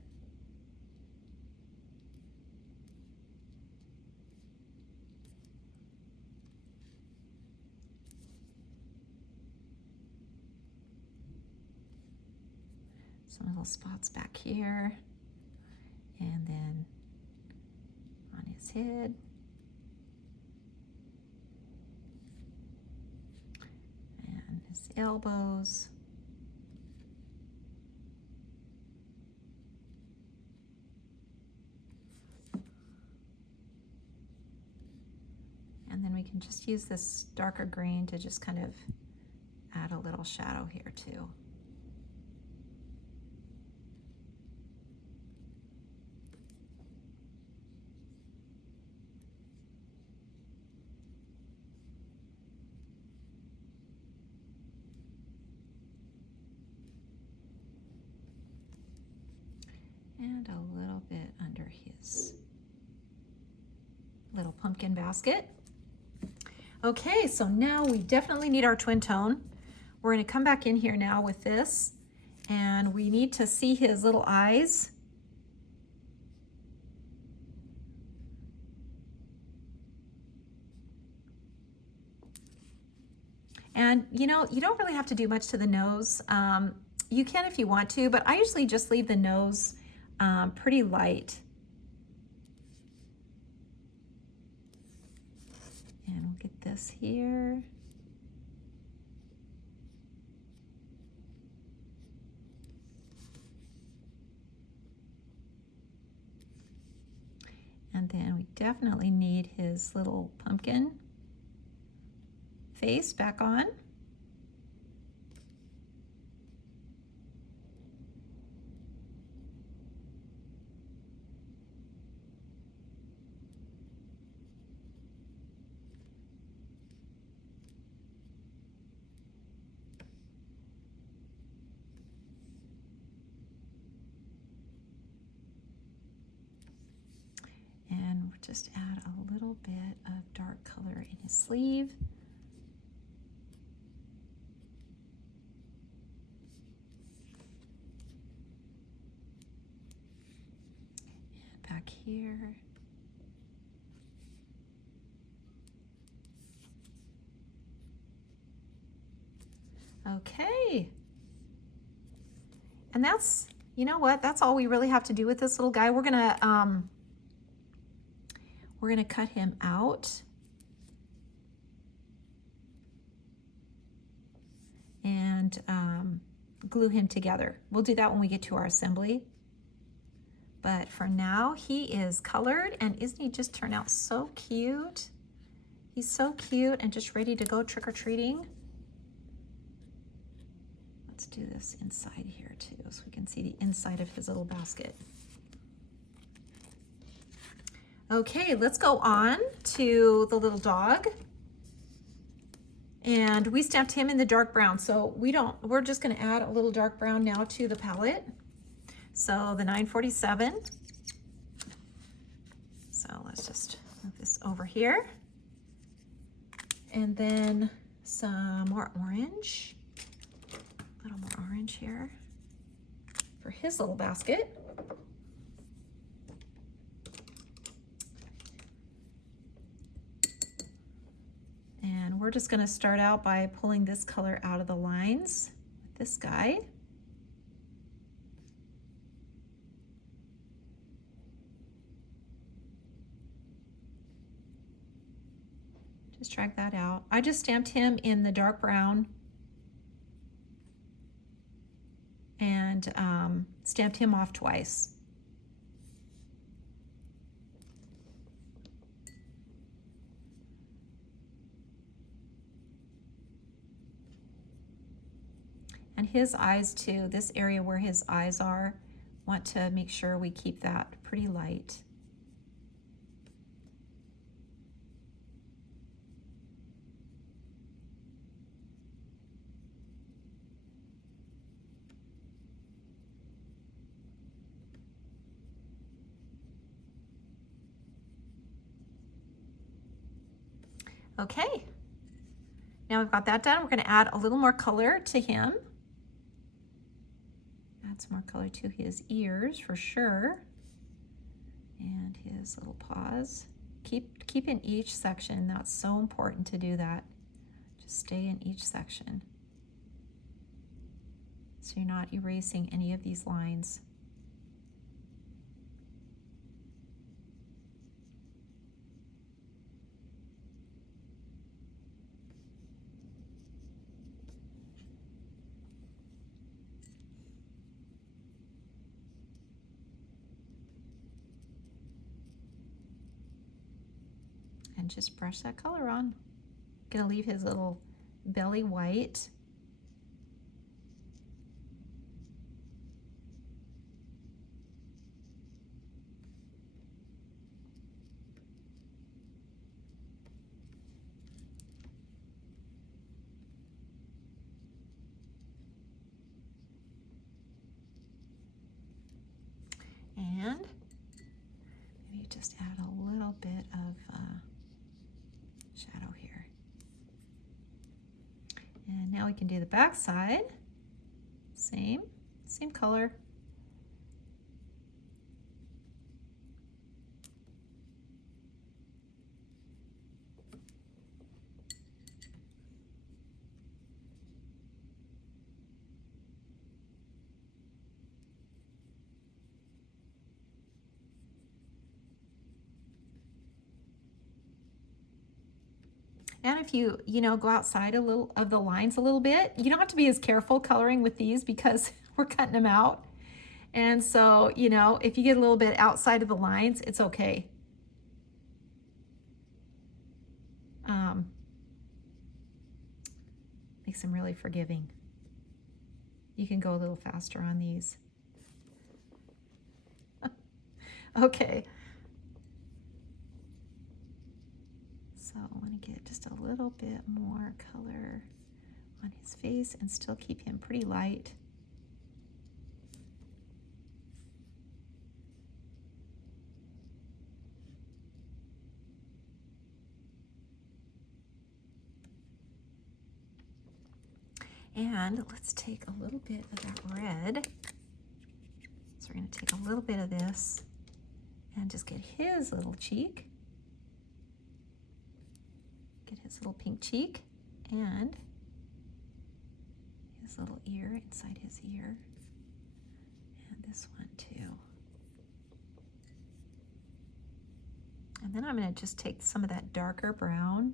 Some little spots back here, and then on his head. And his elbows. And then we can just use this darker green to just kind of add a little shadow here too. And a little bit under his little pumpkin basket. Okay, so now we definitely need our twin tone. We're going to come back in here now with this, And we need to see his little eyes. And you know, you don't really have to do much to the nose. You can if you want to, but I usually just leave the nose pretty light. And we'll get this here. And then we definitely need his little pumpkin face back on. And we'll just add a little bit of dark color in his sleeve. And back here. Okay. And that's, you know what, that's all we really have to do with this little guy. We're gonna cut him out and glue him together. We'll do that when we get to our assembly. But for now, he is colored, and isn't he just turned out so cute? He's so cute and just ready to go trick-or-treating. Let's do this inside here too, so we can see the inside of his little basket. Okay, let's go on to the little dog. And we stamped him in the dark brown, so we're just gonna add a little dark brown now to the palette. So the 947. So let's just move this over here. And then some more orange. A little more orange here for his little basket. And we're just going to start out by pulling this color out of the lines with this guy. Just drag that out. I just stamped him in the dark brown and stamped him off twice. And his eyes too, this area where his eyes are, want to make sure we keep that pretty light. Okay, now we've got that done. We're going to add a little more color to him. Add some more color to his ears for sure. And his little paws. Keep in each section. That's so important to do that. Just stay in each section, so you're not erasing any of these lines. And just brush that color on. Gonna leave his little belly white. And maybe just add a little bit of shadow here. And now we can do the back side. Same same color. And if you go outside a little of the lines a little bit, you don't have to be as careful coloring with these because we're cutting them out. And so, if you get a little bit outside of the lines, it's okay. Makes them really forgiving. You can go a little faster on these. Okay. So I want to get just a little bit more color on his face and still keep him pretty light. And let's take a little bit of that red. So we're going to take a little bit of this and just get his little cheek. Get his little pink cheek and his little ear inside his ear. And this one too. And then I'm going to just take some of that darker brown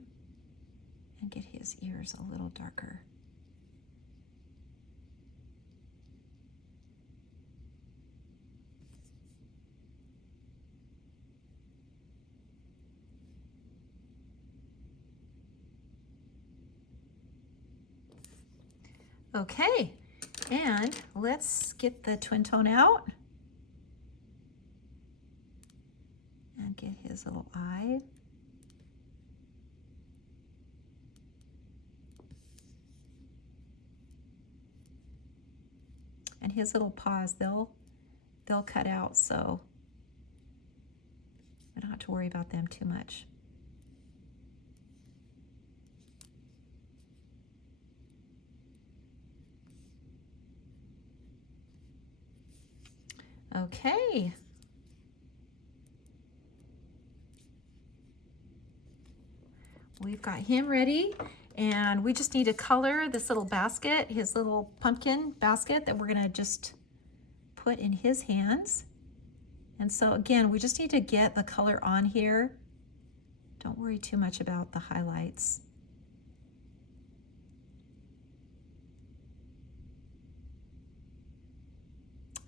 and get his ears a little darker. Okay, and let's get the twin tone out and get his little eye. And his little paws, they'll cut out, so I don't have to worry about them too much. Okay. We've got him ready, and we just need to color this little basket, his little pumpkin basket that we're gonna just put in his hands. And so again, we just need to get the color on here. Don't worry too much about the highlights.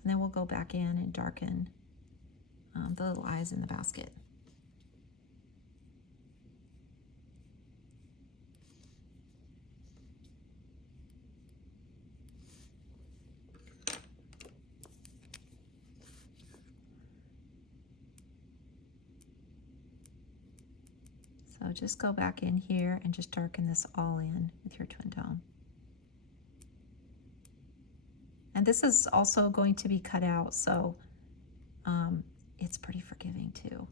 And then we'll go back in and darken the little eyes in the basket. So just go back in here and just darken this all in with your twin tone. And this is also going to be cut out, so it's pretty forgiving too.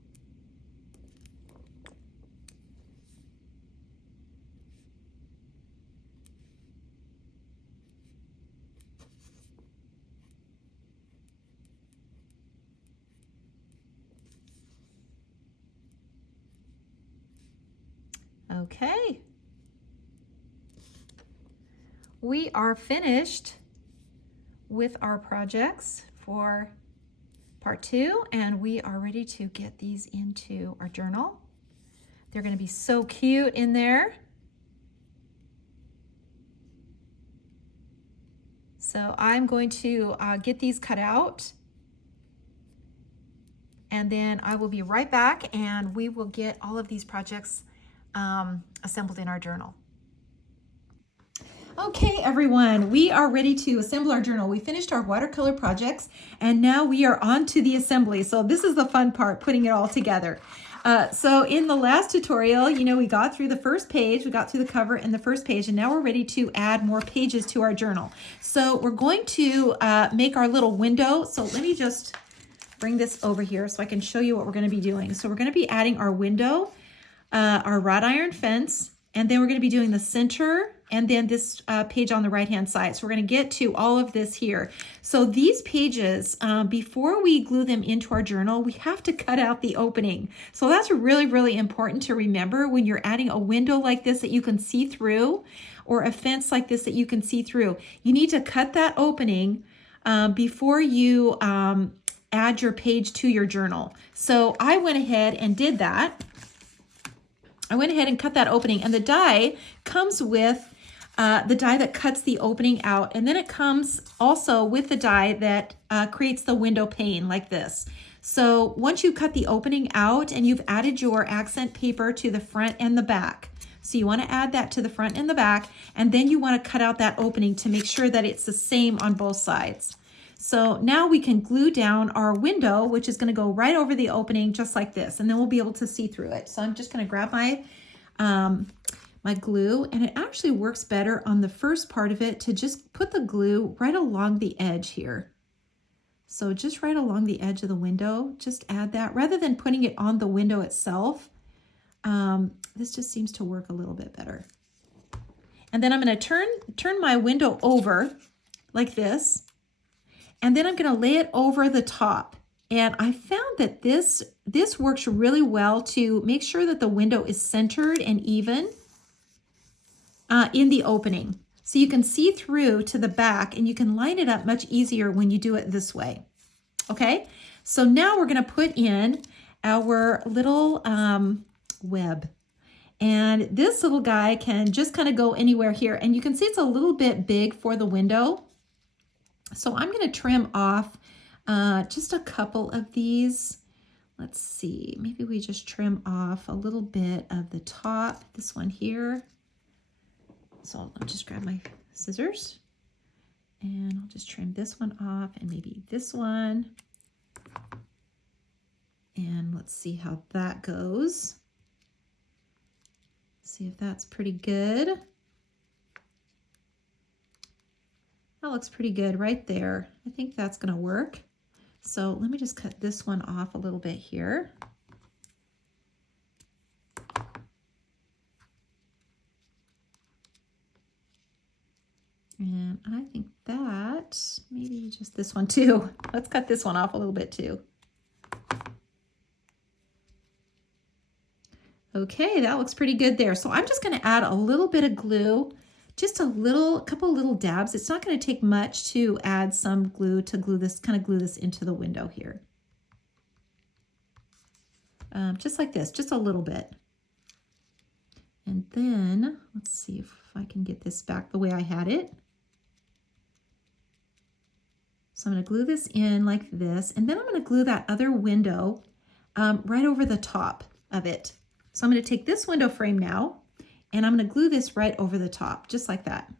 Okay. We are finished with our projects for part 2, and we are ready to get these into our journal. They're going to be so cute in there. So I'm going to get these cut out, and then I will be right back and we will get all of these projects assembled in our journal. Okay, everyone, we are ready to assemble our journal. We finished our watercolor projects, and now we are on to the assembly. So this is the fun part, putting it all together. So in the last tutorial, we got through the first page, we got through the cover and the first page, and now we're ready to add more pages to our journal. So we're going to make our little window. So let me just bring this over here so I can show you what we're going to be doing. So we're going to be adding our window, our wrought iron fence, and then we're going to be doing the center and then this page on the right-hand side. So we're going to get to all of this here. So these pages, before we glue them into our journal, we have to cut out the opening. So that's really, really important to remember when you're adding a window like this that you can see through, or a fence like this that you can see through. You need to cut that opening before you add your page to your journal. So I went ahead and did that. I went ahead and cut that opening, and the die comes with the die that cuts the opening out, and then it comes also with the die that creates the window pane like this. So once you cut the opening out and you've added your accent paper to the front and the back, so you want to add that to the front and the back, and then you want to cut out that opening to make sure that it's the same on both sides. So now we can glue down our window, which is going to go right over the opening just like this, and then we'll be able to see through it. So I'm just going to grab my my glue, and it actually works better on the first part of it to just put the glue right along the edge here. So just right along the edge of the window, just add that rather than putting it on the window itself. This just seems to work a little bit better. And then I'm going to turn my window over like this. And then I'm going to lay it over the top. And I found that this works really well to make sure that the window is centered and even in the opening. So you can see through to the back, and you can line it up much easier when you do it this way. Okay, so now we're going to put in our little web. And this little guy can just kind of go anywhere here. And you can see it's a little bit big for the window. So I'm going to trim off just a couple of these. Let's see, maybe we just trim off a little bit of the top, this one here. So I'll just grab my scissors and I'll just trim this one off, and maybe this one. And let's see how that goes. See if that's pretty good. That looks pretty good right there. I think that's going to work. So let me just cut this one off a little bit here. And I think that maybe just this one too. Let's cut this one off a little bit too. Okay, that looks pretty good there. So I'm just going to add a little bit of glue, just a couple little dabs. It's not going to take much to add some glue to glue this into the window here. Just like this, just a little bit. And then let's see if I can get this back the way I had it. So I'm going to glue this in like this, and then I'm going to glue that other window right over the top of it. So I'm going to take this window frame now, and I'm going to glue this right over the top, just like that.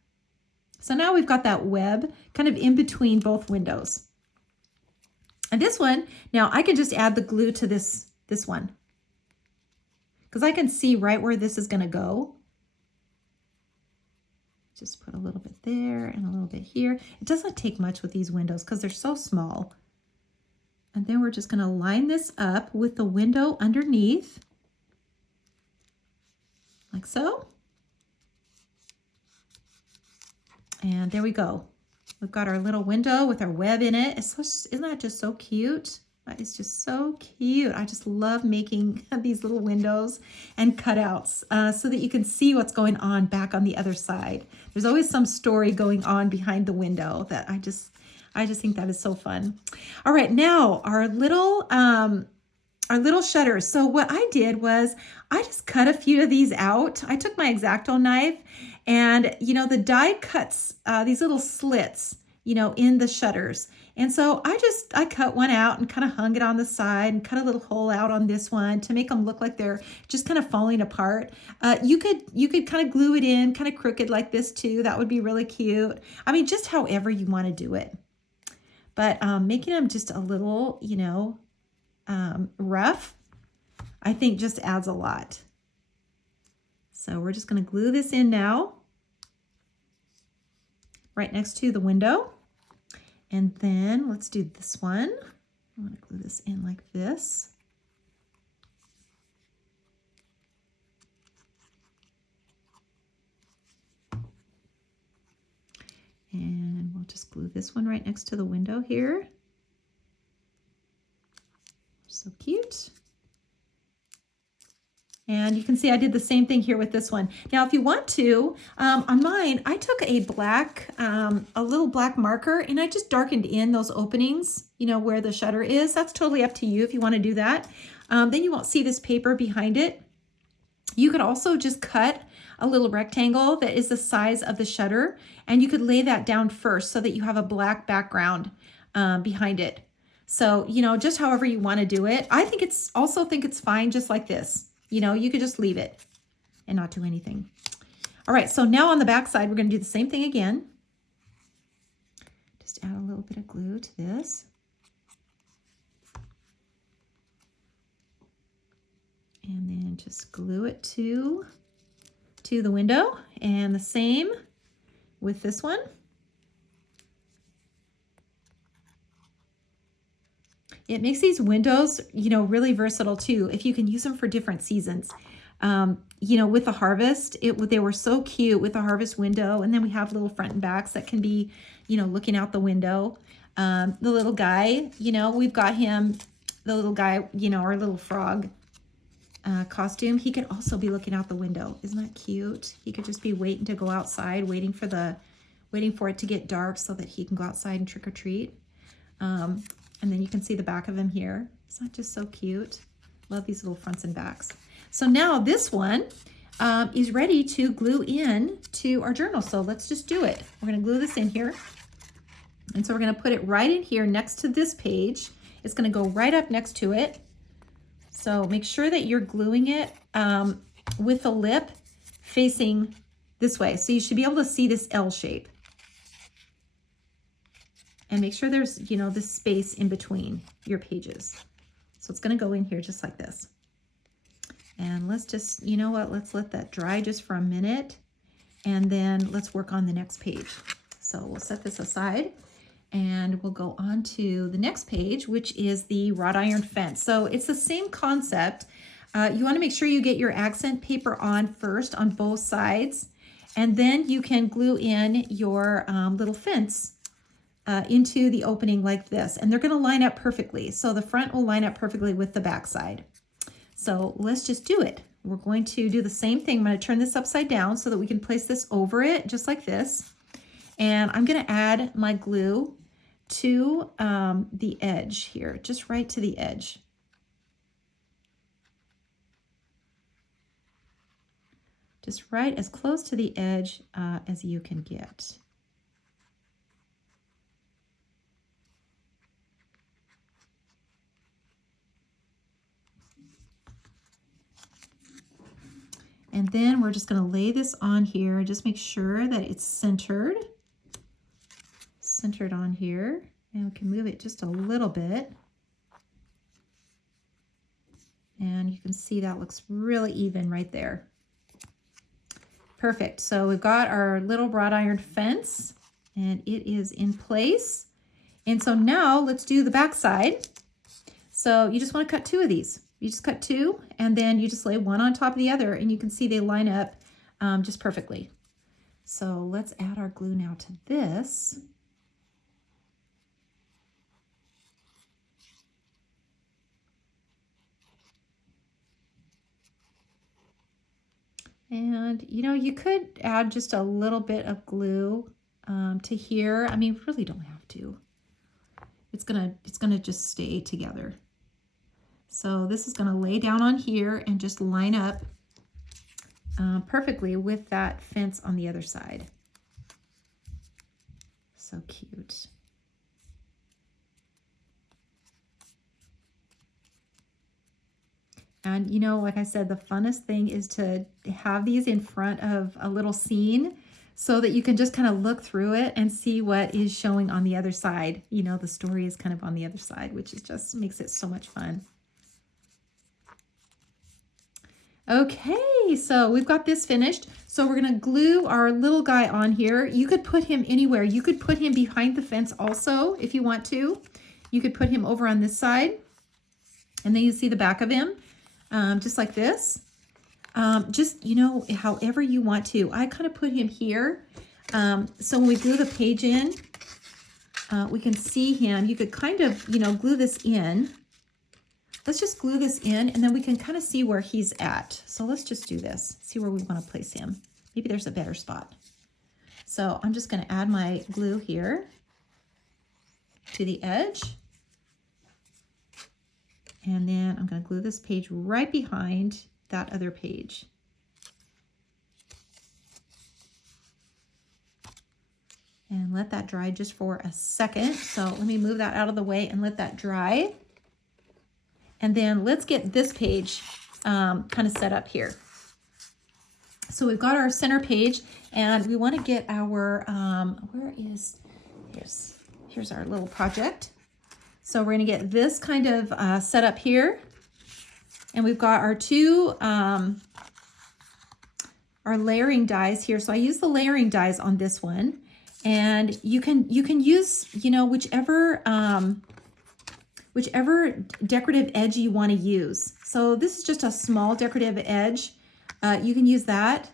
So now we've got that web kind of in between both windows. And this one, now I can just add the glue to this one, because I can see right where this is going to go. Just put a little bit there and a little bit here. It doesn't take much with these windows because they're so small. And then we're just going to line this up with the window underneath, like so. And there we go. We've got our little window with our web in it. Isn't that just so cute? It's just so cute. I just love making these little windows and cutouts so that you can see what's going on back on the other side. There's always some story going on behind the window that I just think that is so fun. All right, now our little shutters. So what I did was I just cut a few of these out. I took my X-Acto knife, and the die cuts these little slits, in the shutters. And so I cut one out and kind of hung it on the side and cut a little hole out on this one to make them look like they're just kind of falling apart. You could kind of glue it in kind of crooked like this too. That would be really cute. I mean, just however you want to do it. But making them just a little, rough, I think just adds a lot. So we're just going to glue this in now, right next to the window. And then let's do this one. I want to glue this in like this. glue this one right next to the window here. So cute. And you can see I did the same thing here with this one. Now, if you want to, on mine, I took a little black marker, and I just darkened in those openings, you know, where the shutter is. That's totally up to you if you want to do that. Then you won't see this paper behind it. You could also just cut a little rectangle that is the size of the shutter, and you could lay that down first so that you have a black background behind it. So, you know, just however you want to do it. I think it's fine just like this. You know, you could just leave it and not do anything. All right, so now on the back side, we're going to do the same thing again. Just add a little bit of glue to this. And then just glue it to the window. And the same with this one. It makes these windows, you know, really versatile too, if you can use them for different seasons. You know, with the harvest, they were so cute with the harvest window. And then we have little front and backs that can be, you know, looking out the window. The little guy, you know, we've got him, the little guy, you know, our little frog costume. He could also be looking out the window. Isn't that cute? He could just be waiting to go outside, waiting for it to get dark so that he can go outside and trick or treat. And then you can see the back of him here. It's not just so cute. Love these little fronts and backs. So now this one is ready to glue in to our journal. So let's just do it. We're going to glue this in here. And so we're going to put it right in here next to this page. It's going to go right up next to it. So make sure that you're gluing it with the lip facing this way. So you should be able to see this L shape. And make sure there's, you know, this space in between your pages. So it's going to go in here just like this. And let's just, you know what, let's let that dry just for a minute. And then let's work on the next page. So we'll set this aside and we'll go on to the next page, which is the wrought iron fence. So it's the same concept. You want to make sure you get your accent paper on first on both sides. And then you can glue in your little fence into the opening like this, and they're going to line up perfectly. So the front will line up perfectly with the back side. So let's just do it. We're going to do the same thing. I'm going to turn this upside down so that we can place this over it just like this. And I'm going to add my glue to the edge here, just right to the edge. Just right as close to the edge as you can get. And then we're just going to lay this on here. Just make sure that it's centered on here. And we can move it just a little bit. And you can see that looks really even right there. Perfect. So we've got our little wrought iron fence and it is in place. And so now let's do the back side. So you just want to cut two of these. You just cut two, and then you just lay one on top of the other, and you can see they line up just perfectly. So let's add our glue now to this. And, you know, you could add just a little bit of glue to here. I mean, really don't have to. It's gonna just stay together. So this is going to lay down on here and just line up perfectly with that fence on the other side. So cute. And you know, like I said, the funnest thing is to have these in front of a little scene so that you can just kind of look through it and see what is showing on the other side. You know, the story is kind of on the other side, which is just makes it so much fun. Okay, so we've got this finished. So we're going to glue our little guy on here. You could put him anywhere. You could put him behind the fence also if you want to. You could put him over on this side. And then you see the back of him, just like this. Just, you know, however you want to. I kind of put him here. So when we glue the page in, we can see him. You could kind of, glue this in. Let's just glue this in, and then we can kind of see where he's at. So let's just do this, see where we want to place him. Maybe there's a better spot. So I'm just going to add my glue here to the edge. And then I'm going to glue this page right behind that other page. And let that dry just for a second. So let me move that out of the way and let that dry. And then let's get this page kind of set up here. So we've got our center page, and we want to get our, here's our little project. So we're going to get this kind of set up here. And we've got our two, our layering dies here. So I use the layering dies on this one. And you can use, whichever decorative edge you want to use. So this is just a small decorative edge. You can use that,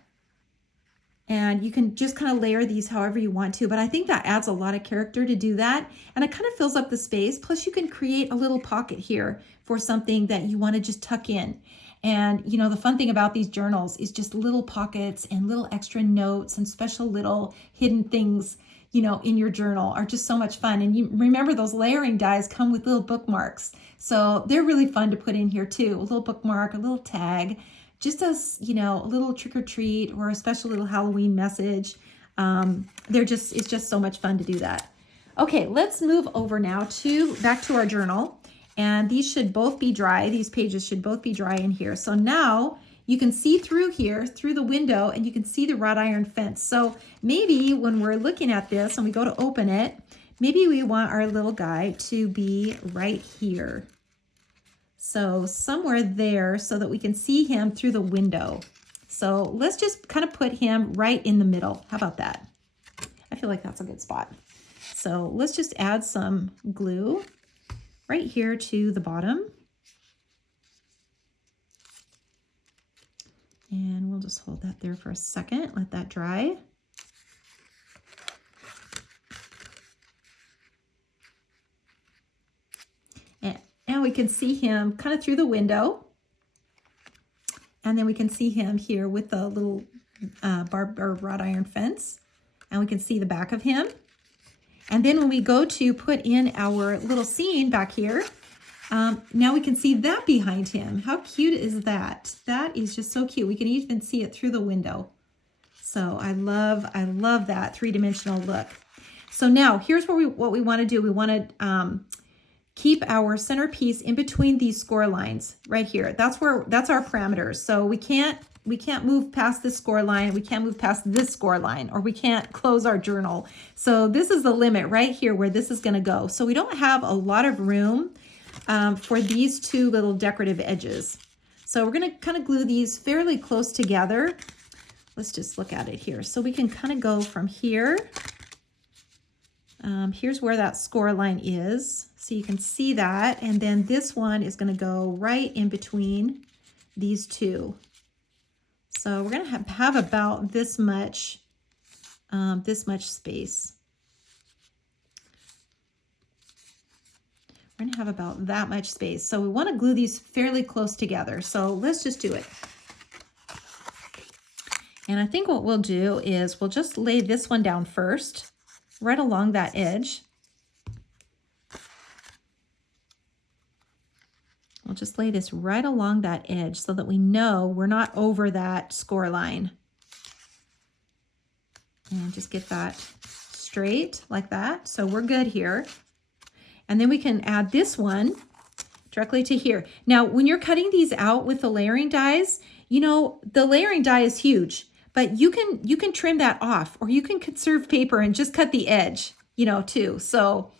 and you can just kind of layer these however you want to, but I think that adds a lot of character to do that, and it kind of fills up the space. Plus you can create a little pocket here for something that you want to just tuck in. And the fun thing about these journals is just little pockets and little extra notes and special little hidden things in your journal are just so much fun. And you remember those layering dies come with little bookmarks. So they're really fun to put in here too. A little bookmark, a little tag, just as, a little trick or treat or a special little Halloween message. It's just so much fun to do that. Okay, let's move over now back to our journal. And these should both be dry. These pages should both be dry in here. So now you can see through here, through the window, and you can see the wrought iron fence. So maybe when we're looking at this and we go to open it, maybe we want our little guy to be right here. So somewhere there so that we can see him through the window. So let's just kind of put him right in the middle. How about that? I feel like that's a good spot. So let's just add some glue right here to the bottom. And we'll just hold that there for a second, let that dry. And we can see him kind of through the window. And then we can see him here with the little wrought iron fence. And we can see the back of him. And then when we go to put in our little scene back here, now we can see that behind him. How cute is that? That is just so cute. We can even see it through the window. So I love that three-dimensional look. So now here's what we want to do. We want to keep our centerpiece in between these score lines right here. That's our parameters. So we can't move past this score line. We can't move past this score line, or we can't close our journal. So this is the limit right here where this is going to go. So we don't have a lot of room for these two little decorative edges. So we're going to kind of glue these fairly close together. Let's just look at it here. So we can kind of go from here. Here's where that score line is. So you can see that. And then this one is going to go right in between these two. So we're going to have about this much space. We're going to have about that much space. So we want to glue these fairly close together. So let's just do it. And I think what we'll do is we'll just lay this one down first, right along that edge. We'll just lay this right along that edge so that we know we're not over that score line. And just get that straight like that. So we're good here. And then we can add this one directly to here. Now, when you're cutting these out with the layering dies, the layering die is huge, but you can trim that off, or you can conserve paper and just cut the edge, too. So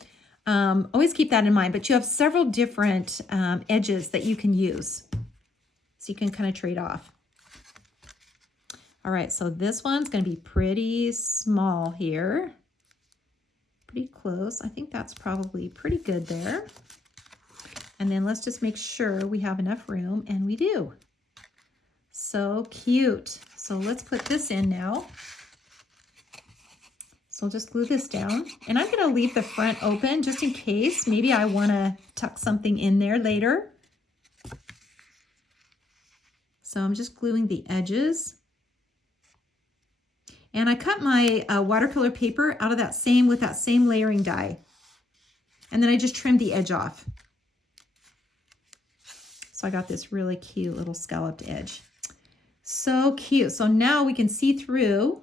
always keep that in mind, but you have several different edges that you can use. So you can kind of trade off. All right, so this one's going to be pretty small here. Pretty close. I think that's probably pretty good there. And then let's just make sure we have enough room, and we do. So cute. So let's put this in now. So So I'll just glue this down, and I'm going to leave the front open just in case. Maybe I want to tuck something in there later. So I'm just gluing the edges. And I cut my watercolor paper out of that same, with that same layering die. And then I just trimmed the edge off. So I got this really cute little scalloped edge. So cute. So now we can see through,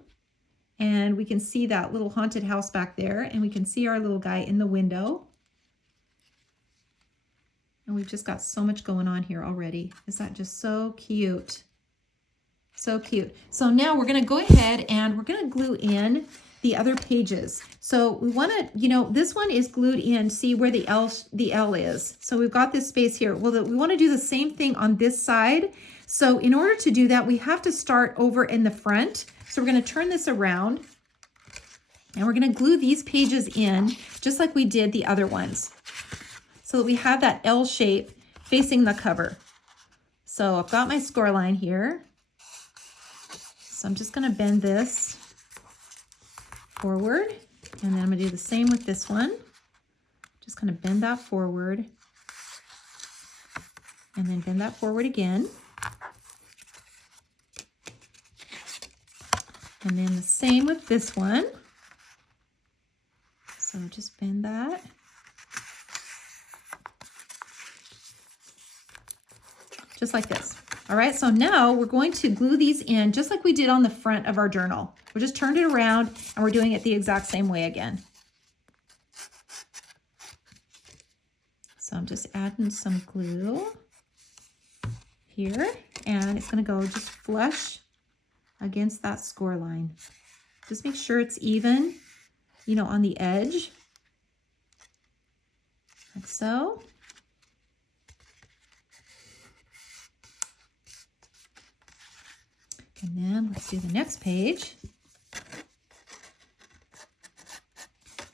and we can see that little haunted house back there, and we can see our little guy in the window. And we've just got so much going on here already. Is that just so cute? So cute. So now we're going to go ahead and we're going to glue in the other pages. So we want to, you know, this one is glued in. See where the L is. So we've got this space here. Well, we want to do the same thing on this side. So in order to do that, we have to start over in the front. So we're going to turn this around, and we're going to glue these pages in just like we did the other ones, so that we have that L shape facing the cover. So I've got my score line here. So I'm just going to bend this forward, and then I'm going to do the same with this one. Just going to bend that forward, and then bend that forward again. And then the same with this one. So just bend that. Just like this. All right, so now we're going to glue these in just like we did on the front of our journal. We just turned it around, and we're doing it the exact same way again. So I'm just adding some glue here, and it's going to go just flush against that score line. Just make sure it's even, you know, on the edge, like so. And then let's do the next page.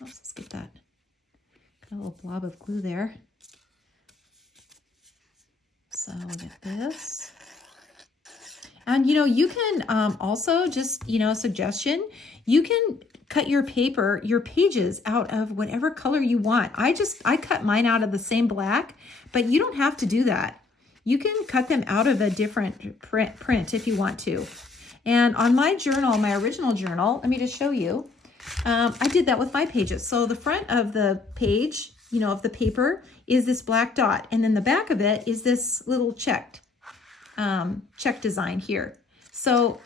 Let's get that. Got a little blob of glue there. So we'll get this. And, you know, you can also just, you know, suggestion, you can cut your paper, your pages out of whatever color you want. I cut mine out of the same black, but you don't have to do that. You can cut them out of a different print if you want to. And on my journal, my original journal, let me just show you. I did that with my pages. So the front of the page, you know, of the paper is this black dot. And then the back of it is this little check design here. So,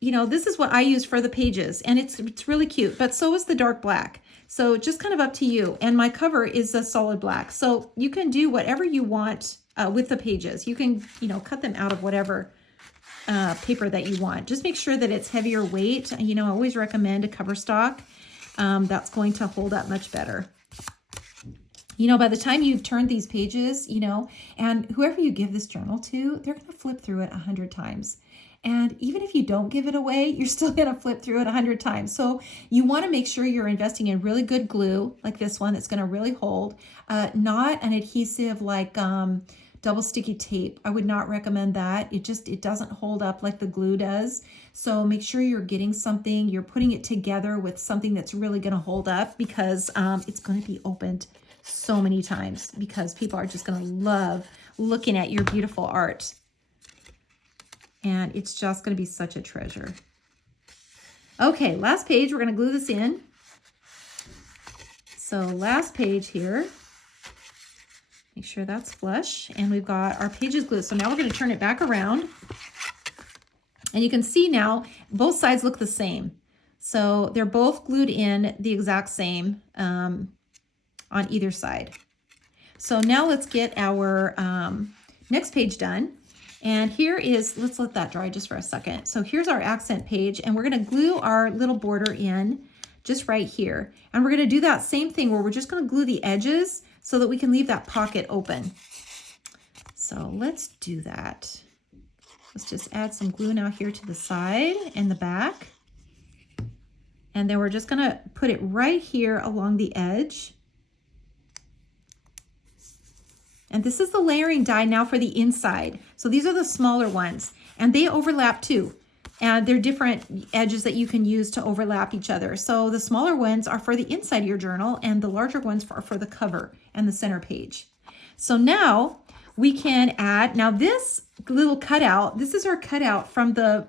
you know, this is what I use for the pages, and it's really cute, but so is the dark black. So just kind of up to you. And my cover is a solid black. So you can do whatever you want with the pages. You can, you know, cut them out of whatever paper that you want. Just make sure that it's heavier weight. You know, I always recommend a cover stock. That's going to hold up much better. You know, by the time you've turned these pages, you know, and whoever you give this journal to, they're going to flip through it 100 times. And even if you don't give it away, you're still going to flip through it 100 times. So you want to make sure you're investing in really good glue, like this one, that's going to really hold. Not an adhesive like double sticky tape. I would not recommend that. It doesn't hold up like the glue does. So make sure you're getting something, you're putting it together with something that's really going to hold up, because it's going to be opened so many times, because people are just going to love looking at your beautiful art. And it's just going to be such a treasure. Okay, last page, we're going to glue this in. So last page here, make sure that's flush, and we've got our pages glued. So now we're going to turn it back around, and you can see now both sides look the same. So they're both glued in the exact same on either side. So now let's get our next page done. And here is, let's let that dry just for a second. So here's our accent page, and we're going to glue our little border in just right here. And we're going to do that same thing where we're just going to glue the edges so that we can leave that pocket open. So let's do that. Let's just add some glue now here to the side and the back. And then we're just going to put it right here along the edge. And this is the layering die now for the inside. So these are the smaller ones, and they overlap too. And they're different edges that you can use to overlap each other. So the smaller ones are for the inside of your journal, and the larger ones are for the cover and the center page. So now we can add, now this little cutout, this is our cutout from the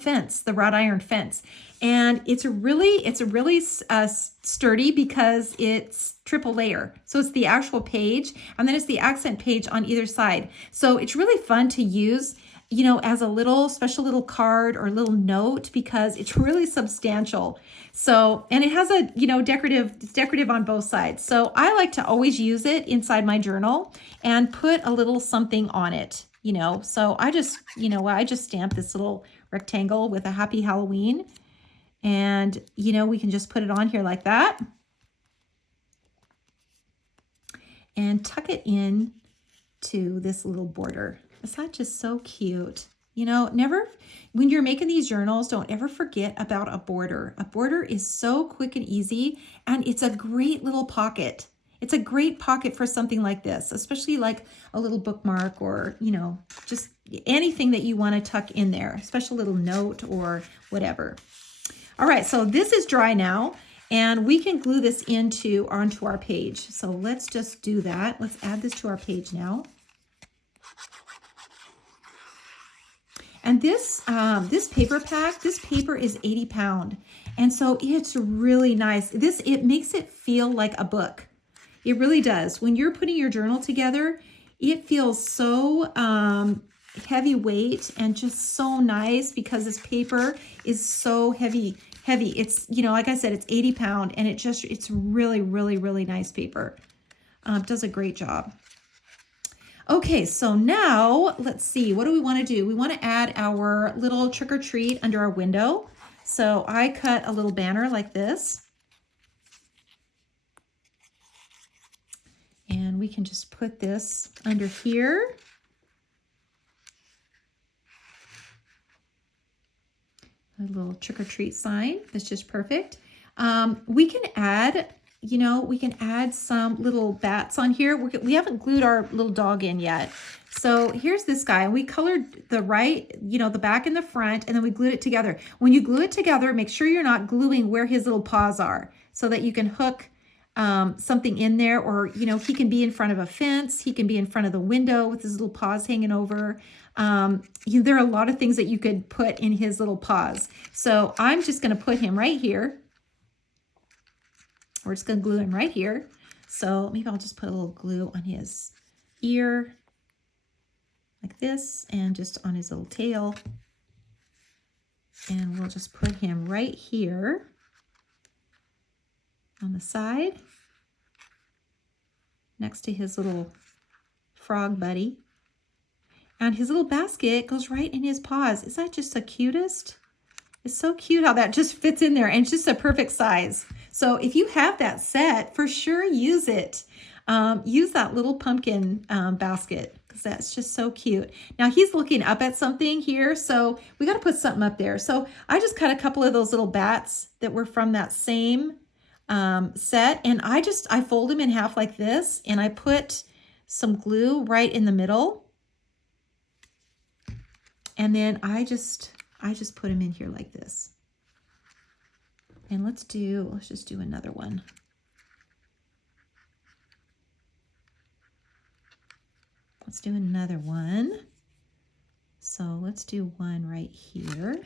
fence, the wrought iron fence. And it's really sturdy because it's triple layer. So it's the actual page, and then it's the accent page on either side. So it's really fun to use, you know, as a little special little card or a little note, because it's really substantial. So, and it has a, you know, it's decorative on both sides. So I like to always use it inside my journal and put a little something on it, you know. So I just, you know, I just stamp this little rectangle with a happy Halloween, and, you know, we can just put it on here like that and tuck it in to this little border. Is that just so cute? You know, never, when you're making these journals, don't ever forget about a border. A border is so quick and easy, and it's a great little pocket. It's a great pocket for something like this, especially like a little bookmark, or, you know, just anything that you want to tuck in there, a special little note or whatever. All right, so this is dry now, and we can glue this onto our page. So let's just do that. Let's add this to our page now. And this paper pack, this paper is 80 pound. And so it's really nice. It makes it feel like a book. It really does. When you're putting your journal together, it feels so heavyweight and just so nice, because this paper is so heavy. It's, you know, like I said, it's 80 pound, and it's really, really, really nice paper. Does a great job. Okay, so now let's see, what do we want to do? We want to add our little trick or treat under our window. So I cut a little banner like this. And we can just put this under here. A little trick or treat sign. That's just perfect. We can add, you know, we can add some little bats on here. We haven't glued our little dog in yet. So here's this guy. We colored the right, you know, the back and the front, and then we glued it together. When you glue it together, make sure you're not gluing where his little paws are, so that you can hook something in there. Or, you know, he can be in front of a fence. He can be in front of the window with his little paws hanging over. There are a lot of things that you could put in his little paws. So I'm just going to put him right here. We're just going to glue him right here. So maybe I'll just put a little glue on his ear like this, and just on his little tail. And we'll just put him right here on the side next to his little frog buddy. And his little basket goes right in his paws. Is that just the cutest? It's so cute how that just fits in there, and it's just a perfect size. So if you have that set, for sure use it. Use that little pumpkin basket, because that's just so cute. Now he's looking up at something here, so we got to put something up there. So I just cut a couple of those little bats that were from that same set, and I fold them in half like this, and I put some glue right in the middle. And then I just put them in here like this. And let's just do another one. Let's do another one. So let's do one right here.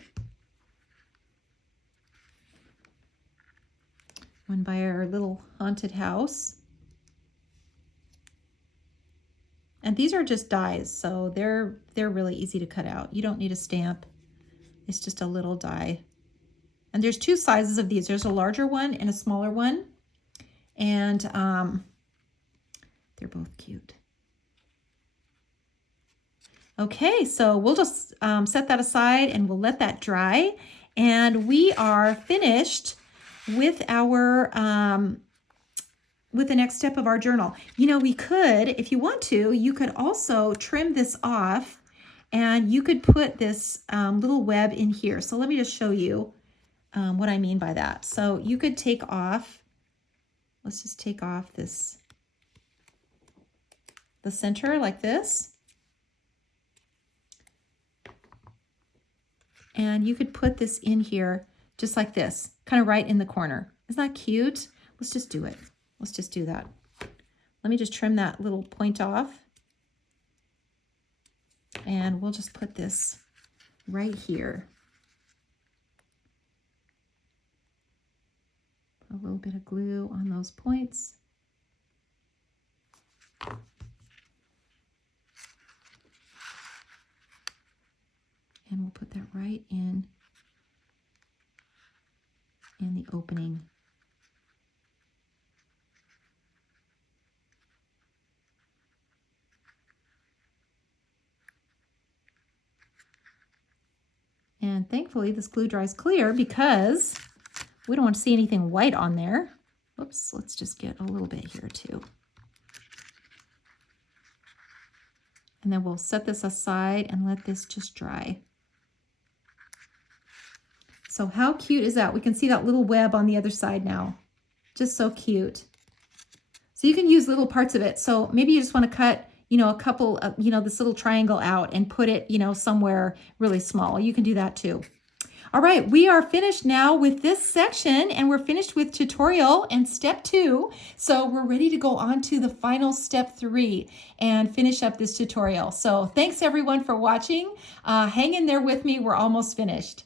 One by our little haunted house. And these are just dies, so they're really easy to cut out. You don't need a stamp. It's just a little die. And there's two sizes of these. There's a larger one and a smaller one. And they're both cute. Okay, so we'll just set that aside, and we'll let that dry. And we are finished with our with the next step of our journal. You know, we could, if you want to, you could also trim this off, and you could put this little web in here. So let me just show you what I mean by that. So you could take off, let's just take off the center like this. And you could put this in here just like this, kind of right in the corner. Isn't that cute? Let's just do it. Let's just do that. Let me just trim that little point off. And we'll just put this right here. A little bit of glue on those points. And we'll put that right in the opening. And thankfully this glue dries clear because we don't want to see anything white on there. Whoops, let's just get a little bit here too. And then we'll set this aside and let this just dry. So how cute is that? We can see that little web on the other side now. Just so cute. So you can use little parts of it. So maybe you just want to cut, a couple of, this little triangle out and put it, somewhere really small. You can do that too. All right, we are finished now with this section and we're finished with tutorial and step 2. So we're ready to go on to the final step 3 and finish up this tutorial. So thanks everyone for watching. Hang in there with me. We're almost finished.